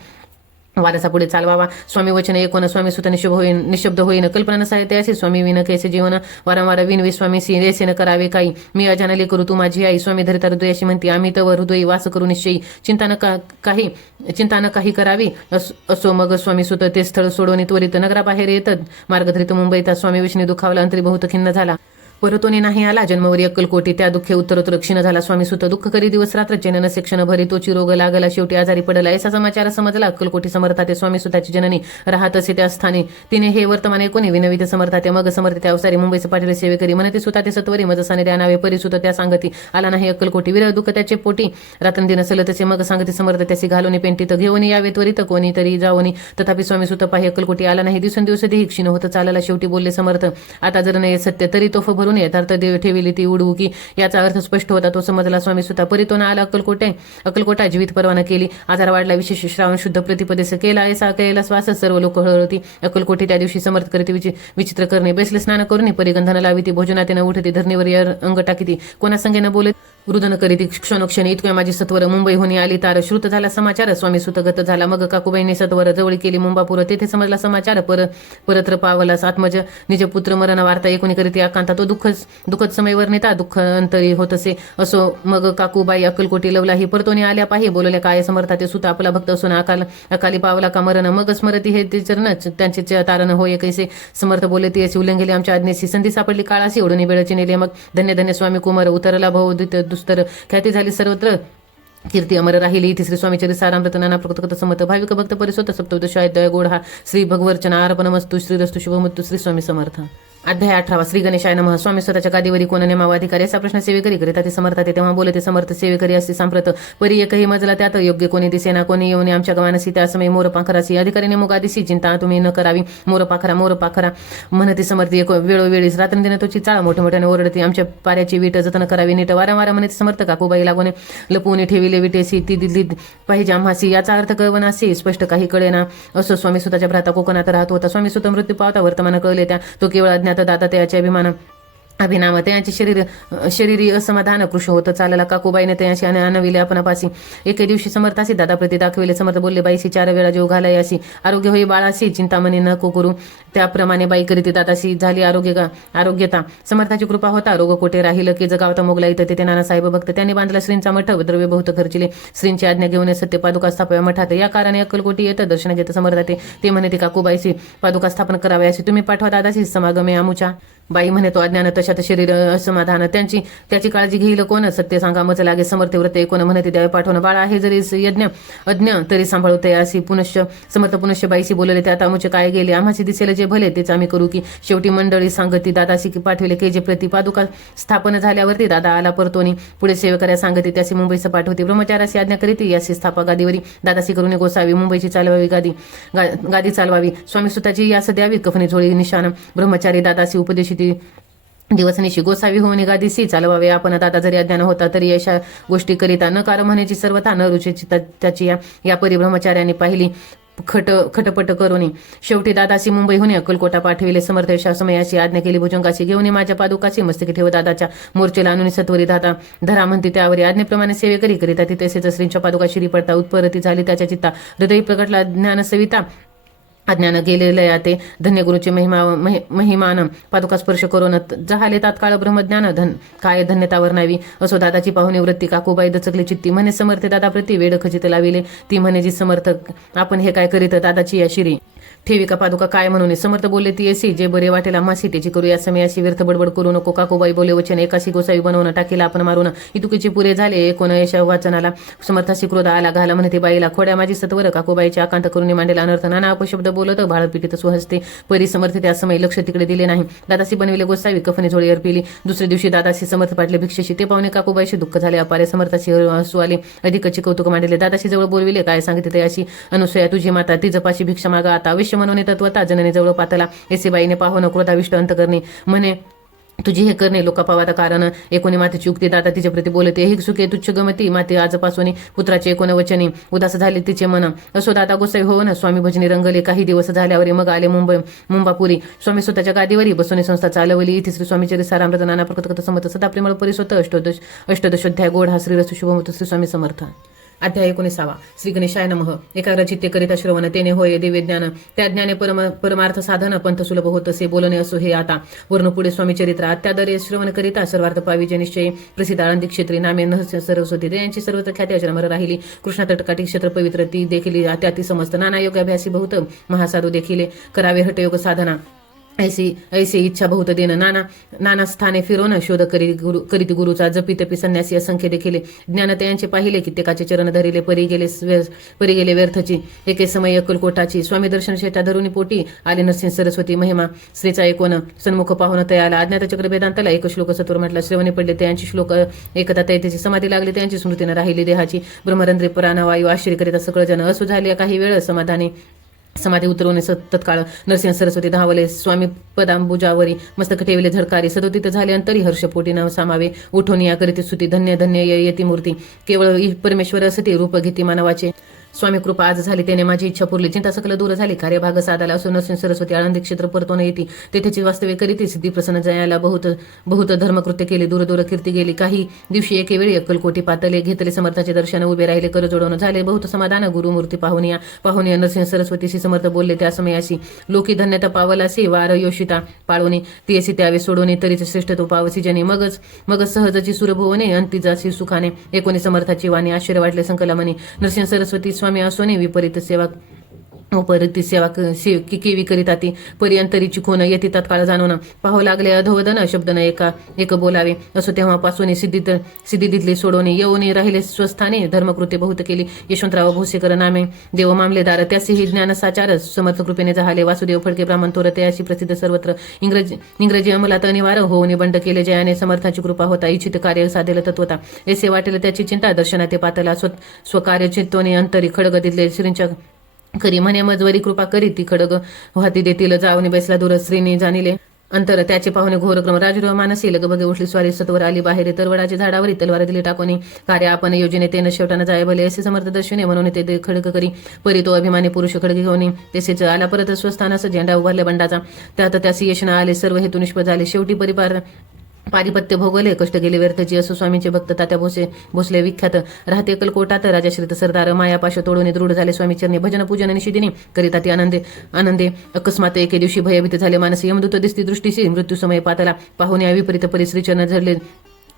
वारसा पुढे चालवावा स्वामी वचन ऐकून स्वामी सुत निशब्द होईन कल्पना नसाय त्याचे स्वामी विन कैसे जीवन वारंवार विनवे स्वामी रेसे न करावे काही मी अजानले करू तू माझी आई स्वामी धरिता हृदयाशी म्हणती आम्ही तव हृदयी वास करू निश्चयी चिंता न काही करावी असो मग स्वामी सुत ते स्थळ सोडून त्वरित नगराबाहेर येतात मार्ग धरित मुंबईत स्वामी विष्णू दुखावला अंतरी बहुत खिन्न झाला परतोनी नाही आला जन्मवरी अक्कलकोटी त्या दुःखे उत्तरोत्तर क्षीण झाला स्वामी सुत दुःख करी दिवस रात्र चैन नसे क्षण भरी तोची रोग लागला शेवटी आजारी पडला असा समाचार समजला अक्कलकोटी समर्थाते स्वामी सुताची जननी राहत असे त्या स्थानी तिने हे वर्तमाने कोणी विनवित समर्थाते मग समर्थ त्या अवसारी मुंबईचे पाटील सेवेकरी म्हणते सुताते सत्वरी मजसाने त्या नावे परिसुत त्या सांगती आला नाही अक्कलकोटी विरह दुःख त्याचे पोटी रात्रंदिन सलतसे मग सांगते समर्थ त्याची घालून पेंटीत घेऊन यावे त्वरित कोणीतरी जाऊनी तथापि स्वामी सुत पाही अक्कलकोटी आला नाही दिवसेंदिवस देही क्षीण होत चालला शेवटी बोलले समर्थ आता जर नाही सत्य तरी तोफ भरून यथार्थ देव ठेविली ती उडवू की याचा अर्थ स्पष्ट होता तो समजला स्वामी सुता परितो ना आला अक्कलकोटा जीवित परवाना केली आजार वाढला विशेष श्रावण शुद्ध प्रतिपदेश केला ऐसा केला श्वास सर्व लोक हळहळती अक्कलकोटी त्या दिवशी समर्थ करीत विचित्र करणे बेसले स्नान करून परिगंधन लाविती भोजनाते न उठती धरणीवर अंग टाकीती कोणा संगे न बोलत रुदन करीती क्षणोक्षणी इतक्या माझी सत्वर मुंबईहून आली तार श्रुत झाला समाचार स्वामी सुतगत झाला मग काकूबाईंनी सत्वर जवळ केली मुंबापूर तेथे समजला समाचार परत्र पावला आत्मज निज पुत्र मरण वार्ता एकूणी करीती आकांता तो दुःखद समय वर्णिता दुःख अंतरी होत असे असो मग काकूबाई अक्कलकोटी लवला ही परतोनी आल्या पाही बोलल्या काय समर्था ते सुता आपला भक्त असून अकाली पावला का मरण मग स्मरती हे ते चरणच त्यांचे तारण होय कैसे समर्थ बोलले ती अशी उल्लंघिली आमच्या आज्ञेची संधी सापडली काळाशी ओढून वेळची नेले मग धन्य धन्य स्वामी कुमार उतरला भवदित दुस्तर ख्याती झाली सर्वत्र कीर्ती अमर राहिली इथे श्री स्वामीचरी सारामृत नाना प्रकृत समत भाविक भक्त परिसोत सप्तदश अध्याय गोड हा श्री भगवर्चना अर्पणमस्तु श्रीरस्तु शुभमस्तु श्री स्वामी समर्थ. अध्याय 18 श्री गणेशाय नमः. स्वामी स्वतःच्या गादीवरी कोण नेमावा अधिकारी असा प्रश्न सेवेकरी करीता ते समर्थाते तेव्हा बोलते समर्थ सेवेकरी असे सांप्रत परी एकही मजला त्यात योग्य कोणी दिसेना कोणी येऊन आमच्या गवानसी त्या समय मोर पाखरासी अधिकारी नेमो गादीसी चिंता तुम्ही न करावी मोर पाखरा म्हणते समर्थ एक वेळोवेळीच रात्रंदिन तोची चाळ मोठ्याने ओरडते आमच्या पाऱ्याची वीट जतन करावी नीट वारंवार म्हणते समर्थ काकूबाई लागून लपवून ठेविले विटेसी ती दिली पाहिजे आम्हासी याचा अर्थ कळवनासी स्पष्ट काही कळेना असो स्वामी स्वतःच्या भ्राता कोकणात राहत होता. स्वामी स्वतः मृत्यू पावता वर्तमान कळले त्या तो केवळ अज्ञात दाता त्याच्या अभिनाम त्यांची शरीरी असमाधान कृश होतं चालला. काकूबाईने त्यांशी आणविले आपणापासी एके दिवशी समर्थासी दादाप्रती दाखविले. समर्थ बोलले बाईशी 4 वेळा जीव घालायासी आरोग्य होई बाळासी चिंतामणी नको करू. त्याप्रमाणे बाई करीत दादाशी झाली आरोग्यता. समर्थाची कृपा होता रोग कोठे राहिलं की जगावता मोगला इथं ते नानासाहेब भक्त त्यांनी बांधला श्रींचा मठ द्रव्य बहुत खर्चिले. श्रींची आज्ञा घेऊन सत्य पादुका स्थापया मठात या कारणे अक्कलकोटी येतं दर्शन घेतं समर्थाते ते म्हणे ते काकूबाईशी पादुका स्थापन कराव्याशी तुम्ही पाठवा दादाशी समागमे आमुच्या. बाई म्हणे तो अज्ञान तशात शरीर असमाधान त्याची काळजी घेईल कोण सत्य सांगा मच लागे समर्थ व्रत कोण म्हणते द्यावे पाठवणं बाळा आहे जरी यज्ञ अज्ञ तरी सांभाळते अशी समर्थ पुनश्य बाईशी बोलले त्यात आमुचे काय गेले आम्हाशी दिसेल जे भले तेच आम्ही करू की. शेवटी मंडळी सांगती दादाशी पाठविले के जे प्रति पादुका स्थापन झाल्यावरती दादा आला परतोनी पुढे सेवकऱ्या सांगते त्याशी मुंबईस पाठवते ब्रह्मचाराशी आज्ञा करीती याशी स्थापा गादीवरी दादाशी करून गोसावी मुंबईची चालवावी गादी चालवावी स्वामी सुताची यास द्यावी कफनी झोळी निशान ब्रह्मचारी दादाशी उपदेशित दिवसनिशी गोसावी होऊन गादीसी चालवावे. आपण दादा जरी अज्ञान होता तरी अशा गोष्टी करिता न कार म्हणायची सर्वथा न रुचीची त्याची या परिब्रह्मचार्याने पाहिली खटपट करून शेवटी दादाशी मुंबईहून अक्कलकोटा पाठविले. समर्थ अशा समयाशी आज्ञा केली भुजंगाशी घेऊन माझ्या पादुकाची मस्तकी ठेव दादाच्या मोर्चेला आणून सत्वरी दादा धरा म्हणते त्यावर आज्ञेप्रमाणे सेवेकरी करिता ती तसेच श्रींच्या पादुका शिरी पडता उत्परती झाली त्याच्या चित्ता हृदय प्रगटला ज्ञान सविता अज्ञान गेलेलं या ते धन्य गुरुचे महिमान पादुका स्पर्श करून जहाले तात्काळ ब्रह्मज्ञान काय धन्यतावर नावी. असो दादाची पाहुणे वृत्ती काकूबाई दचकली चित्ती म्हणे समर्थ दादा प्रति वेड खचित लाविले. ती म्हणे जी समर्थ आपण हे काय करीत दादाची या शिरी ठेवी का पादुका काय म्हणून. समर्थ बोलले ती अशी जे बरे वाटेल आम्हासी त्याची करू या समयाशी व्यर्थ बडबड करू नको. काकूबाई बोले वचन एकाशी गोसावी बनवून टाकीला आपण मारून इतुकीचे पुरे झाले कोण यशा वाचनाला. समर्थाशी क्रोध आला घाला म्हणते बाईला खोड्या माझी सत्वर काकूबाईच्या आकांत करून मांडेला अनर्थ नाना अपशब्द बोलत भाळपिटीत सुहसते. परी समर्थ त्या समय लक्ष तिकडे दिले नाही. दादाशी बनविले गोसावी कफनी झोळी अर्पिली. दुसऱ्या दिवशी दादाशी समर्थ पाटले भिक्षेशी ते पाहुणे काकूबाईशी दुःख झाले अपारे. समर्थाशी हसू आले अधिकची कौतुक मांडले. दादाशी जवळ बोलविले काय सांगितले अशी अनुसया तुझी माता ती जपाशी भिक्षा मागा आता अवश्य म्हणून तत्वता जननी जवळ पातला. एसीबाईने पाहून क्रोधाविष्ट अंत करणे म्हणे तुझी हे करणे लोका पावाता कारण एकोणी मातेची उक्ती दादा तिच्या प्रती बोलते ही सुखे तुच्छ गमती माते आजपासून पुत्राचे एकोण वचनी उदास झाले तिचे मन. असो दादा गोसाई हो ना स्वामी भजनी रंगले. काही दिवस झाल्यावर मग आले मुंबापुरी स्वामी स्वतःच्या गादीवरी बसवणी संस्था चालवली. इथे श्री स्वामीचरी सारामृत नाना प्रकट समत सदा प्रेमळ परिस्वत अष्टदशोध्याय गोड हा श्रीरस शुभमत श्री स्वामी समर्थ. अध्याय 19 श्री गणेशाय नमः. एकाग्र चित्ते करिता श्रवण तेने होय दिव्य ज्ञान त्या ज्ञाने परमार्थ साधन पंथ सुलभ होत असे बोलणे असो हे आता वर्ण पुढे स्वामी चरित्र अत्यादरे श्रवण करिता सर्वार्थ पाविजे निश्चय प्रसिद्ध आळंदी क्षेत्री नामे नहस्य सरस्वती यांची सर्वत्र ख्याती अजरामर राहिली. कृष्णा तटकाठी क्षेत्र पवित्र ती देखील त्याती समस्त नाना योगाभ्यासी बहुत महासाधू देखिले करावे हटयोग साधना ऐसे इच्छा बहुत देन नाना स्थाने फिरवून शोध करीत गुरुचा जपी तपी संन्यासी असंख्य देखिले. ज्ञान त्यांचे पाहिले कित्येकाचे चरण धरिले परी गेले व्यर्थची. एके समय अक्कलकोटाची स्वामी दर्शन शेठा धरुणी पोटी आले नरसिंह सरस्वती महिमा श्रीचा एकोण सन्मुख पाहून तयाला अज्ञात चक्र वेदांताला एक श्लोक सत्वर म्हटला. श्रवणी पडले त्यांची श्लोक एकदा त्याची समाधी लागली त्यांची स्मृतीने राहिली देहाची ब्रह्मरंध्रे प्राणवायू आश्चर्य करिता सकळ जन असू झाले काही वेळ समाधी उतरवणे तत्काळ नरसिंह सरस्वती धावले स्वामी पदांबुजावरी मस्तक ठेवले झडकारी सदोदित झाले अंतरी हर्षपोटी नाव सामावे उठून या करीती स्तुती धन्य धन्य येती मूर्ती केवळ परमेश्वर असते रूप घेती मानवाचे. स्वामी कृपा आज झाली त्याने माझी इच्छा पुरली चिंता सकल दूर झाली कार्यभाग साधाला असून नरसिंह सरस्वती आळंदी क्षेत्र परतोन येती तेथेची वास्तवे करीती सिद्धी प्रसन्न जयाला बहुत धर्मकृत्य केले दूर दूर कीर्ती गेली. काही दिवशी एके वेळी अक्कलकोटी पातले घेतले समर्थाचे दर्शन उभे राहिले कर जोडवून झाले बहुत समाधान गुरुमूर्ती पाहुनिया नरसिंह सरस्वतीशी समर्थ बोलले त्या समयाशी लोकी धन्यता पावलासी वार योषिता पाळवणे ती अशी त्यावे सोडवणे तरीच श्रेष्ठ तो पावसी जनी मगच सहजची सुरभवणे अंतिजासी सुखाने एकोणी समर्थाची वाणी आश्चर्य वाटले संकलामणी. नरसिंह सरस्वती स्वामी असोने विपरीत सेवा उपरती सेवा केवी करीता ती पर्यंतरीची कोण येते तत्काळ जाणून पाहू लागले अधोवदन शब्दन एक बोलावे असो तेव्हापासून सिद्धी सोडवणे येऊन राहिले स्वस्थाने धर्मकृत्य बहुत केली यशवंतराव भोसेकर नामे देव मामलेदार त्यासीही ज्ञानसाचार समर्थ कृपेने झाले वासुदेव फडके ब्राह्मण थोरते अशी प्रसिद्ध सर्वत्र इंग्रजी अंमलात अनिवार्य होऊन बंड केले जयाने समर्थाची कृपा होता इच्छित कार्य साधेल तत्वता ऐसे वाटेल त्याची चिंता दर्शना ते पातला स्वकार्य चित्तोने अंतरी खडग दिले श्रींच्या करी म्हणे मजवरी कृपा करी ती खडग वाती देतील जावनी बैसला दूर श्रीनी जाणिले अंतर त्याचे पाहुणे घोरक्रम राजूर मानसी लग बघे उठली स्वारी सत्वर आली बाहेर तरवडाची झाडावरी तलवार दिली टाकोनी कार्य आपण योजनेतेन शेवटानं जाय भले असे समर्थ दर्शने म्हणून ते खडग करी परी तो अभिमानी पुरुष खडग घेऊन तसेच आला परत स्वस्थानास झेंडा उभारल्या बंडाचा त्यात त्यासी यशना आले सर्व हेतू निष्फळ झाले शेवटी पारिपत्य भोगले कष्ट गेले व्यर्थची असो स्वामींचे भक्त तात्या भोसले विख्यात राहते कलकोटात राजाश्रित सरदार मायापाश तोडून दृढ झाले स्वामी चरणी भजन पूजन निशिदिनी करिता ती आनंदे अकस्मात एके दिवशी भयभीत झाले मानसी यमदूत दिसती दृष्टीशी मृत्यू समय पातला पाहुणे विपरीत परी श्रीचरण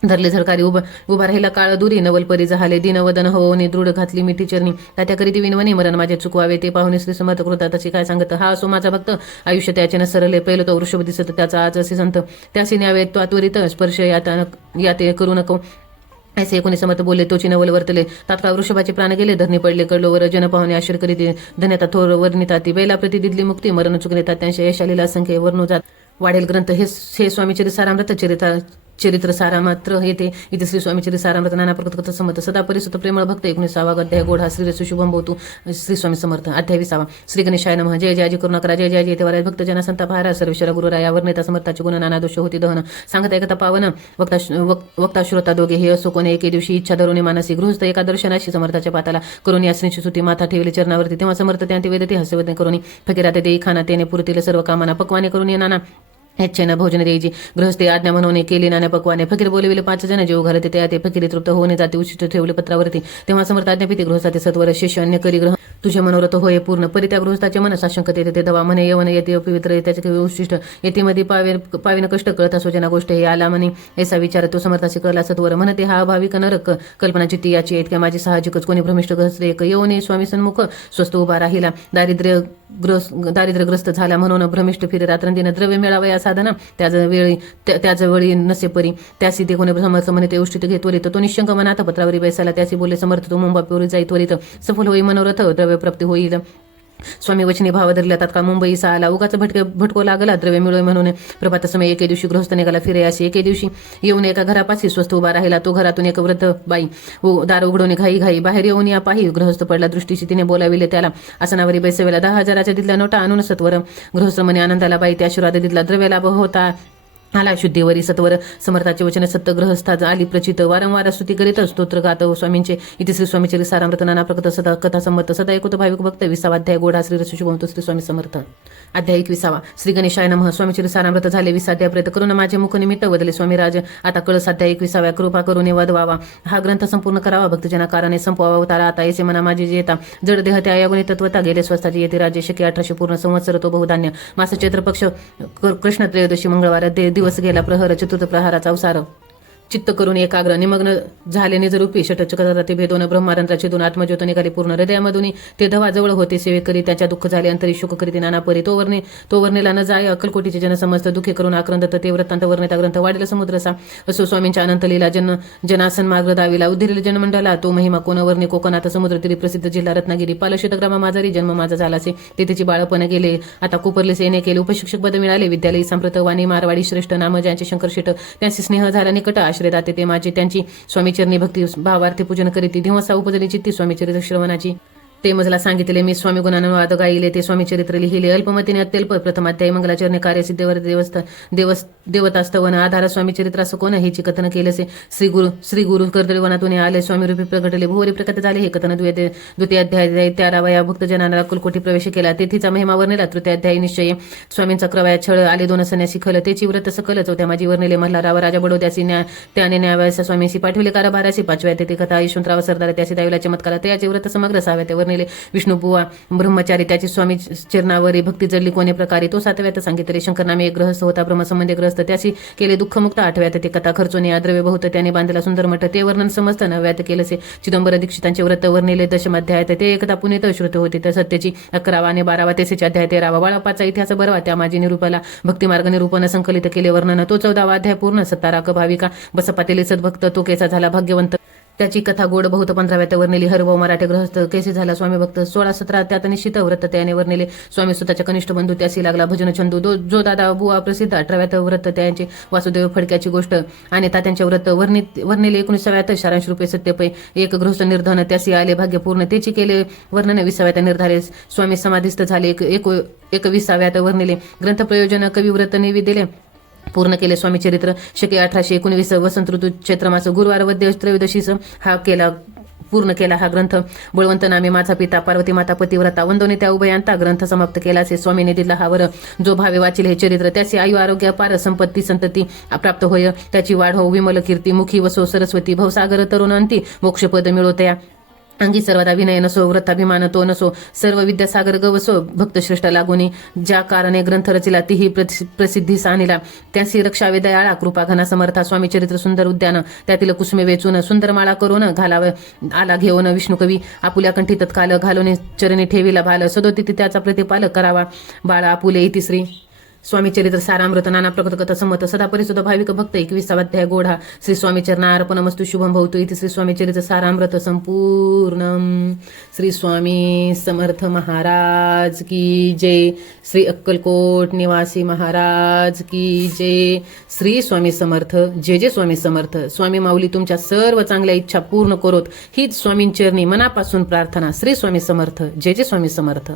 धरले झरकारी उभा राहिला काळ दुरी नवलपरी जहाले दिनवदन होऊनी दृढ घातली मिठी चरणी तात्या करीती विनवणी मरण माझे चुकवावे ते पाहुणे श्री समर्थ कृता तशी काय सांगत हा असो माझा भक्त आयुष्य त्याचे न सरले पहिलं तो वृषभ दिसत त्याचा आज असे संत त्यासी न्यावे तो त्वरित स्पर्श यात करू नको ऐसे कोणी समर्थ बोलले तोची नवल वर्तले तात्काळ वृषभाचे प्राण गेले धरणी पडले कडलोवर जन पाहुणे आश्चर्य करीत धन्यता थोर वर्णिता ती बैला प्रति दिदली मुक्ती मरण चुकनेतात त्यांच्या यशालीला असंख्य वर्णुजात वाढेल ग्रंथ हे स्वामीचरित सारामृत चरित्र सारामात्र येते इथे श्री स्वामीचरित सारामृत नाना प्रकट समर्थ सदा परिसुत प्रेमळ भक्त 19 अध्याय गोढा श्री शुभम भवतु श्री स्वामी समर्थ अध्याय 20 श्री गणेशाय नमः जय जय करू नका जय जय जय तेवारा भक्त जना संता पहारा सर्वेश्वर गुरुरायावर नेता समर्थाचे गुण नाना दोष होती दहन सांगत ऐकता पावन वक्ता श्रोता दोघे हे असो कोणी एके दिवशी इच्छा धरून मानसी गृहस्थ एका दर्शनाशी समर्थाच्या पाताला करून यासनीची सुती माथा ठेवली चरणावरती तेव्हा समर्थ त्यांती वेदते हस्यवदने करून फकीराते देई खाना तेने पुरतील सर्व कामाना पक्वाने करून ये नाना इच्छेनं भोजन द्यायची गृहस्थी आज्ञा म्हणून केली नाण्या पक्वाने फकीर बोलविले 5 जण जेव घालते त्या ते फकीरी तृप्त होणे जाते उशिष्ट ठेवले पत्रावरती तेव्हा समर्थ आज्ञापिती गृहस्थाचे सत्वर शिष्य अन्य करी ग्रह तुझे मनोरथ होय पूर्ण परी त्या गृहस्थाचे मन साशंकते येते ते दवा म्हणे यवन येते पवित्र त्याचे उशिष्ट येतीमध्ये पाविन कष्ट कळत असो जना गोष्ट हे आला म्हणे ऐसा विचार तो समर्थाशी कळला सत्वर म्हणते हा भाविक नरक कल्पना चित्ती याची आहेत माझी साहजिकच कोणी भ्रमिष्ट ग्रहस्थ एक येऊन स्वामी सन्मुख स्वस्त उभा राहिला दारिद्र्यग्रस्त झाला म्हणून भ्रमिष्ट फिरे रात्रंदिन द्रव्य मिळावं या साधना त्याच वेळी नसे परी त्यासी ते कोणी समर्थ म्हणे ते उष्टित घेत त्वरित तो निशंक मनात पत्रावरी बैसाला त्यासी बोलले समर्थ तो मुंबापुरी जाई त्वरित सफल होई मनोरथ द्रव्य प्राप्ती होईल स्वामी वचनी भाव धरल्या तात्काळ मुंबई आला उगाच भटको लागला द्रव्य मिळोय म्हणून प्रभात समय एके दिवशी गृहस्थ निघाला फिरे असे एके दिवशी येऊन एका घरापाशी स्वस्त उभा राहिला तो घरातून एक वृद्ध बाई दार उघडून घाई बाहेर येऊन या पाही गृहस्थ पडला दृष्टीशी तिने बोलाविले त्याला आसनावरी बैसवेला 10,000च्या दिदल्या नोटा आणून सत्वर गृहस्थ म्हणे आनंदाला बाई त्या आशीर्वाद दिदला द्रव्य लाभ होता आला शुद्धीवरी सत्वर समर्थाचे वचन सत्य ग्रहस्था आली प्रचित वारंवार स्तुती करीत स्तोत्र गात स्वामींचे इथे श्री स्वामीचे सारामृत नाना प्रकट सदा कथा संमत सदा ऐकतो भाविक भक्त 20 अध्याय गोढा श्री शुभमतो श्री स्वामी समर्थ अध्याय 21 श्री गणेशाय नमः स्वामीचे सारामृत झाले 20 अध्याय प्रयत्न करून माझे मुख निमित्त वदले स्वामीराज आता कळस अध्याय 21 कृपा करून वदवावा हा ग्रंथ संपूर्ण करावा भक्तजना कारणे संपवावा तारा आता ऐसे मना माझे जे येता जड देह त्या यागुणी तत्वता गेले स्वस्ताची येते राज्य शके 1800 पूर्ण संवत्सर तो बहुधान्य मास चैत्र पक्ष कृष्ण त्रयोदशी मंगळवार दिवस गेला प्रहर चतुर्थ प्रहाराचा अवसार चित्त करून एकाग्र निमग्न झाले निजरूपी षटचक्र ते भेदोन ब्रह्मारंध्राचे दोन आत्मज्योत निघाले पूर्ण हृदयामधून ते दवाजवळ होते सेवे करी त्याच्या दुःख झाले अंतरी शुक करीते नाना परी तो वर्णेला न जाय अक्कलकोटीचे जन समस्त दुःखे करून आक्रंदत ते वृत्तांत वर्णिता ग्रंथ वाढेल समुद्रसा असो स्वामींच्या अनंत लीला जनासन मार्ग दाविला उद्धिरील जनमंडला तो महिमा कोणवर्णी कोकणात समुद्र तीरी प्रसिद्ध जिल्हा रत्नागिरी पालशित ग्रामा माझारी जन्म माझा झालासे ते त्याची बाळपण गेले आता कुपरले सेने केले उपशिक्षक पद मिळाले विद्यालयी सांप्रत वाणी मारवाडी श्रेष्ठ नाम ज्यांचे शंकर शेट त्यांचे स्नेह झाला निकट आश्रय दाते ते माझे त्यांची स्वामीचरणी भक्ती भावार्थी पूजन करीती दिवसा उपजली चित्ती स्वामीचरित्र श्रवणाची ते मजला सांगितले मी स्वामी गुणानुवाद गाईले ते स्वामी चरित्र लिहिले अल्पमतीने अत्यल्प प्रथमाध्याय मंगलाचरणे कार्य सिद्धेवर देवतास्तवन आधार स्वामी चरित्र असं कोण हेची कथन केलेसे श्री गुरु कर्दळवनातून आले स्वामी रूपी प्रगटले भुवरी प्रकट झाले हे कथन द्वितीय अध्याय 13 या भक्तजनांना कुलकोटी प्रवेश केला तेथीचा महिमा वर्णिला तृतीय अध्याय निश्चय स्वामींचा क्रवया छळ आले 2 संन्यासी खल त्याची व्रत सकल चौथ्या माझी वर्णिले मल्हाराव राजा बडोद्यासी त्याने न्यायालयाच्या स्वामीशी पाठविले कारभाराशी 5व्या ते कथा यशवंतराव सरदार त्याची दाविला चमत्कार त्याचे व्रत समग्र 6व्या ते विष्णुबुवा ब्रह्मचारी त्याची स्वामी चरणावरी भक्ती जडली कोणे प्रकारे तो 7व्यात सांगितले शंकर नामे एक ग्रहस्थ होता ब्रह्मसंबंधी ग्रहस्थ असतं. त्याशी केले दुःखमुक्त 8व्यात ते कथा खर्चून या द्रव्य बहुत त्याने बांधला सुंदर मठ ते वर्णन समजतं 9व्यात केलंसे चिदंबर दीक्षितांचे व्रत वर्णिले दशमाध्यायात ते एकदा पुनीत श्रुत होते त्या सत्याची 11वा आणि 12वा तेसेचे अध्याय 13वा बाळापाचा इतिहास बरवा त्या माझी निरूपाला भक्तिमार्ग निरूपण संकलित केले वर्णन तो 14वा अध्याय पूर्ण 17 भाविका बसपातेले सद्भक्त तो केसा झाला भाग्यवंत त्याची कथा गोड बहुत 15व्यात वर्णिली हरिभाऊ मराठे गृहस्थ केसे झाला स्वामी भक्त 16-17 त्यात निश्चित व्रत त्याने वर्णिले स्वामी सुताच्या कनिष्ठ बंधू त्यासी लागला भजन छंदू जो दादा बुवा प्रसिद्ध 18व्यात व्रत त्यांचे वासुदेव फडक्याची गोष्ट आणि तात्यांच्या व्रत वर्णिले 19व्यात सारांश रूपे सत्यपै एक गृहस्थ निर्धन त्यासी आले भाग्यपूर्ण त्याची केले वर्णन 20व्यात निर्धारे स्वामी समाधिस्थ झाले 21व्यात वर्णिले ग्रंथ प्रयोजन कवी व्रत निवेदिले पूर्ण केले स्वामी चरित्र शके 1819 वसंत ऋतू चैत्रमास गुरुवार वद्य त्रयोदशीस हा केला पूर्ण केला हा ग्रंथ बळवंत नामे माझा पिता पार्वती माता पतिव्रता वंदोने त्या उभयांता ग्रंथ समाप्त केला असे स्वामीने दिला हा वर जो भावे वाचिले हे चरित्र त्याचे आयु आरोग्य पार संपत्ती संतती प्राप्त होय त्याची वाढ हो विमल कीर्ती मुखी वसो सरस्वती भवसागर तरुण अंती मोक्षपद मिळवतया अंगी सर्वदा विनय नसो व्रताभिमान तो नसो सर्व विद्यासागर गवसो भक्तश्रेष्ठ लागोनी ज्या कारणे ग्रंथ रचिला तीही प्रसिद्धीस आणिला त्यासी रक्षा वेदयाळा कृपा घना समर्था स्वामी चरित्र सुंदर उद्यान त्यातील कुसुमे वेचून सुंदर माळा करून घालाव आला घेऊन विष्णू कवी आपुल्या कंठी तत्काल घालून चरणी ठेवीला भाल सदोती त्याचा प्रतिपाल करावा बाळा आपुले इतिश्री स्वामी चरित्र सारामृत नाना प्रकट कथा संमत सदा परिसुद्ध भाविक भक्त 21वा अध्याय गोढा श्री स्वामी चरणार्पणमस्तु शुभम भवतु इति श्री स्वामी चरित्र सारामृत संपूर्णम श्री स्वामी समर्थ महाराज की जय श्री अक्कलकोट निवासी महाराज की जय श्री स्वामी समर्थ जय स्वामी समर्थ स्वामी माऊली तुमच्या सर्व चांगल्या इच्छा पूर्ण करोत हीच स्वामींचरणी मनापासून प्रार्थना श्री स्वामी समर्थ जय स्वामी समर्थ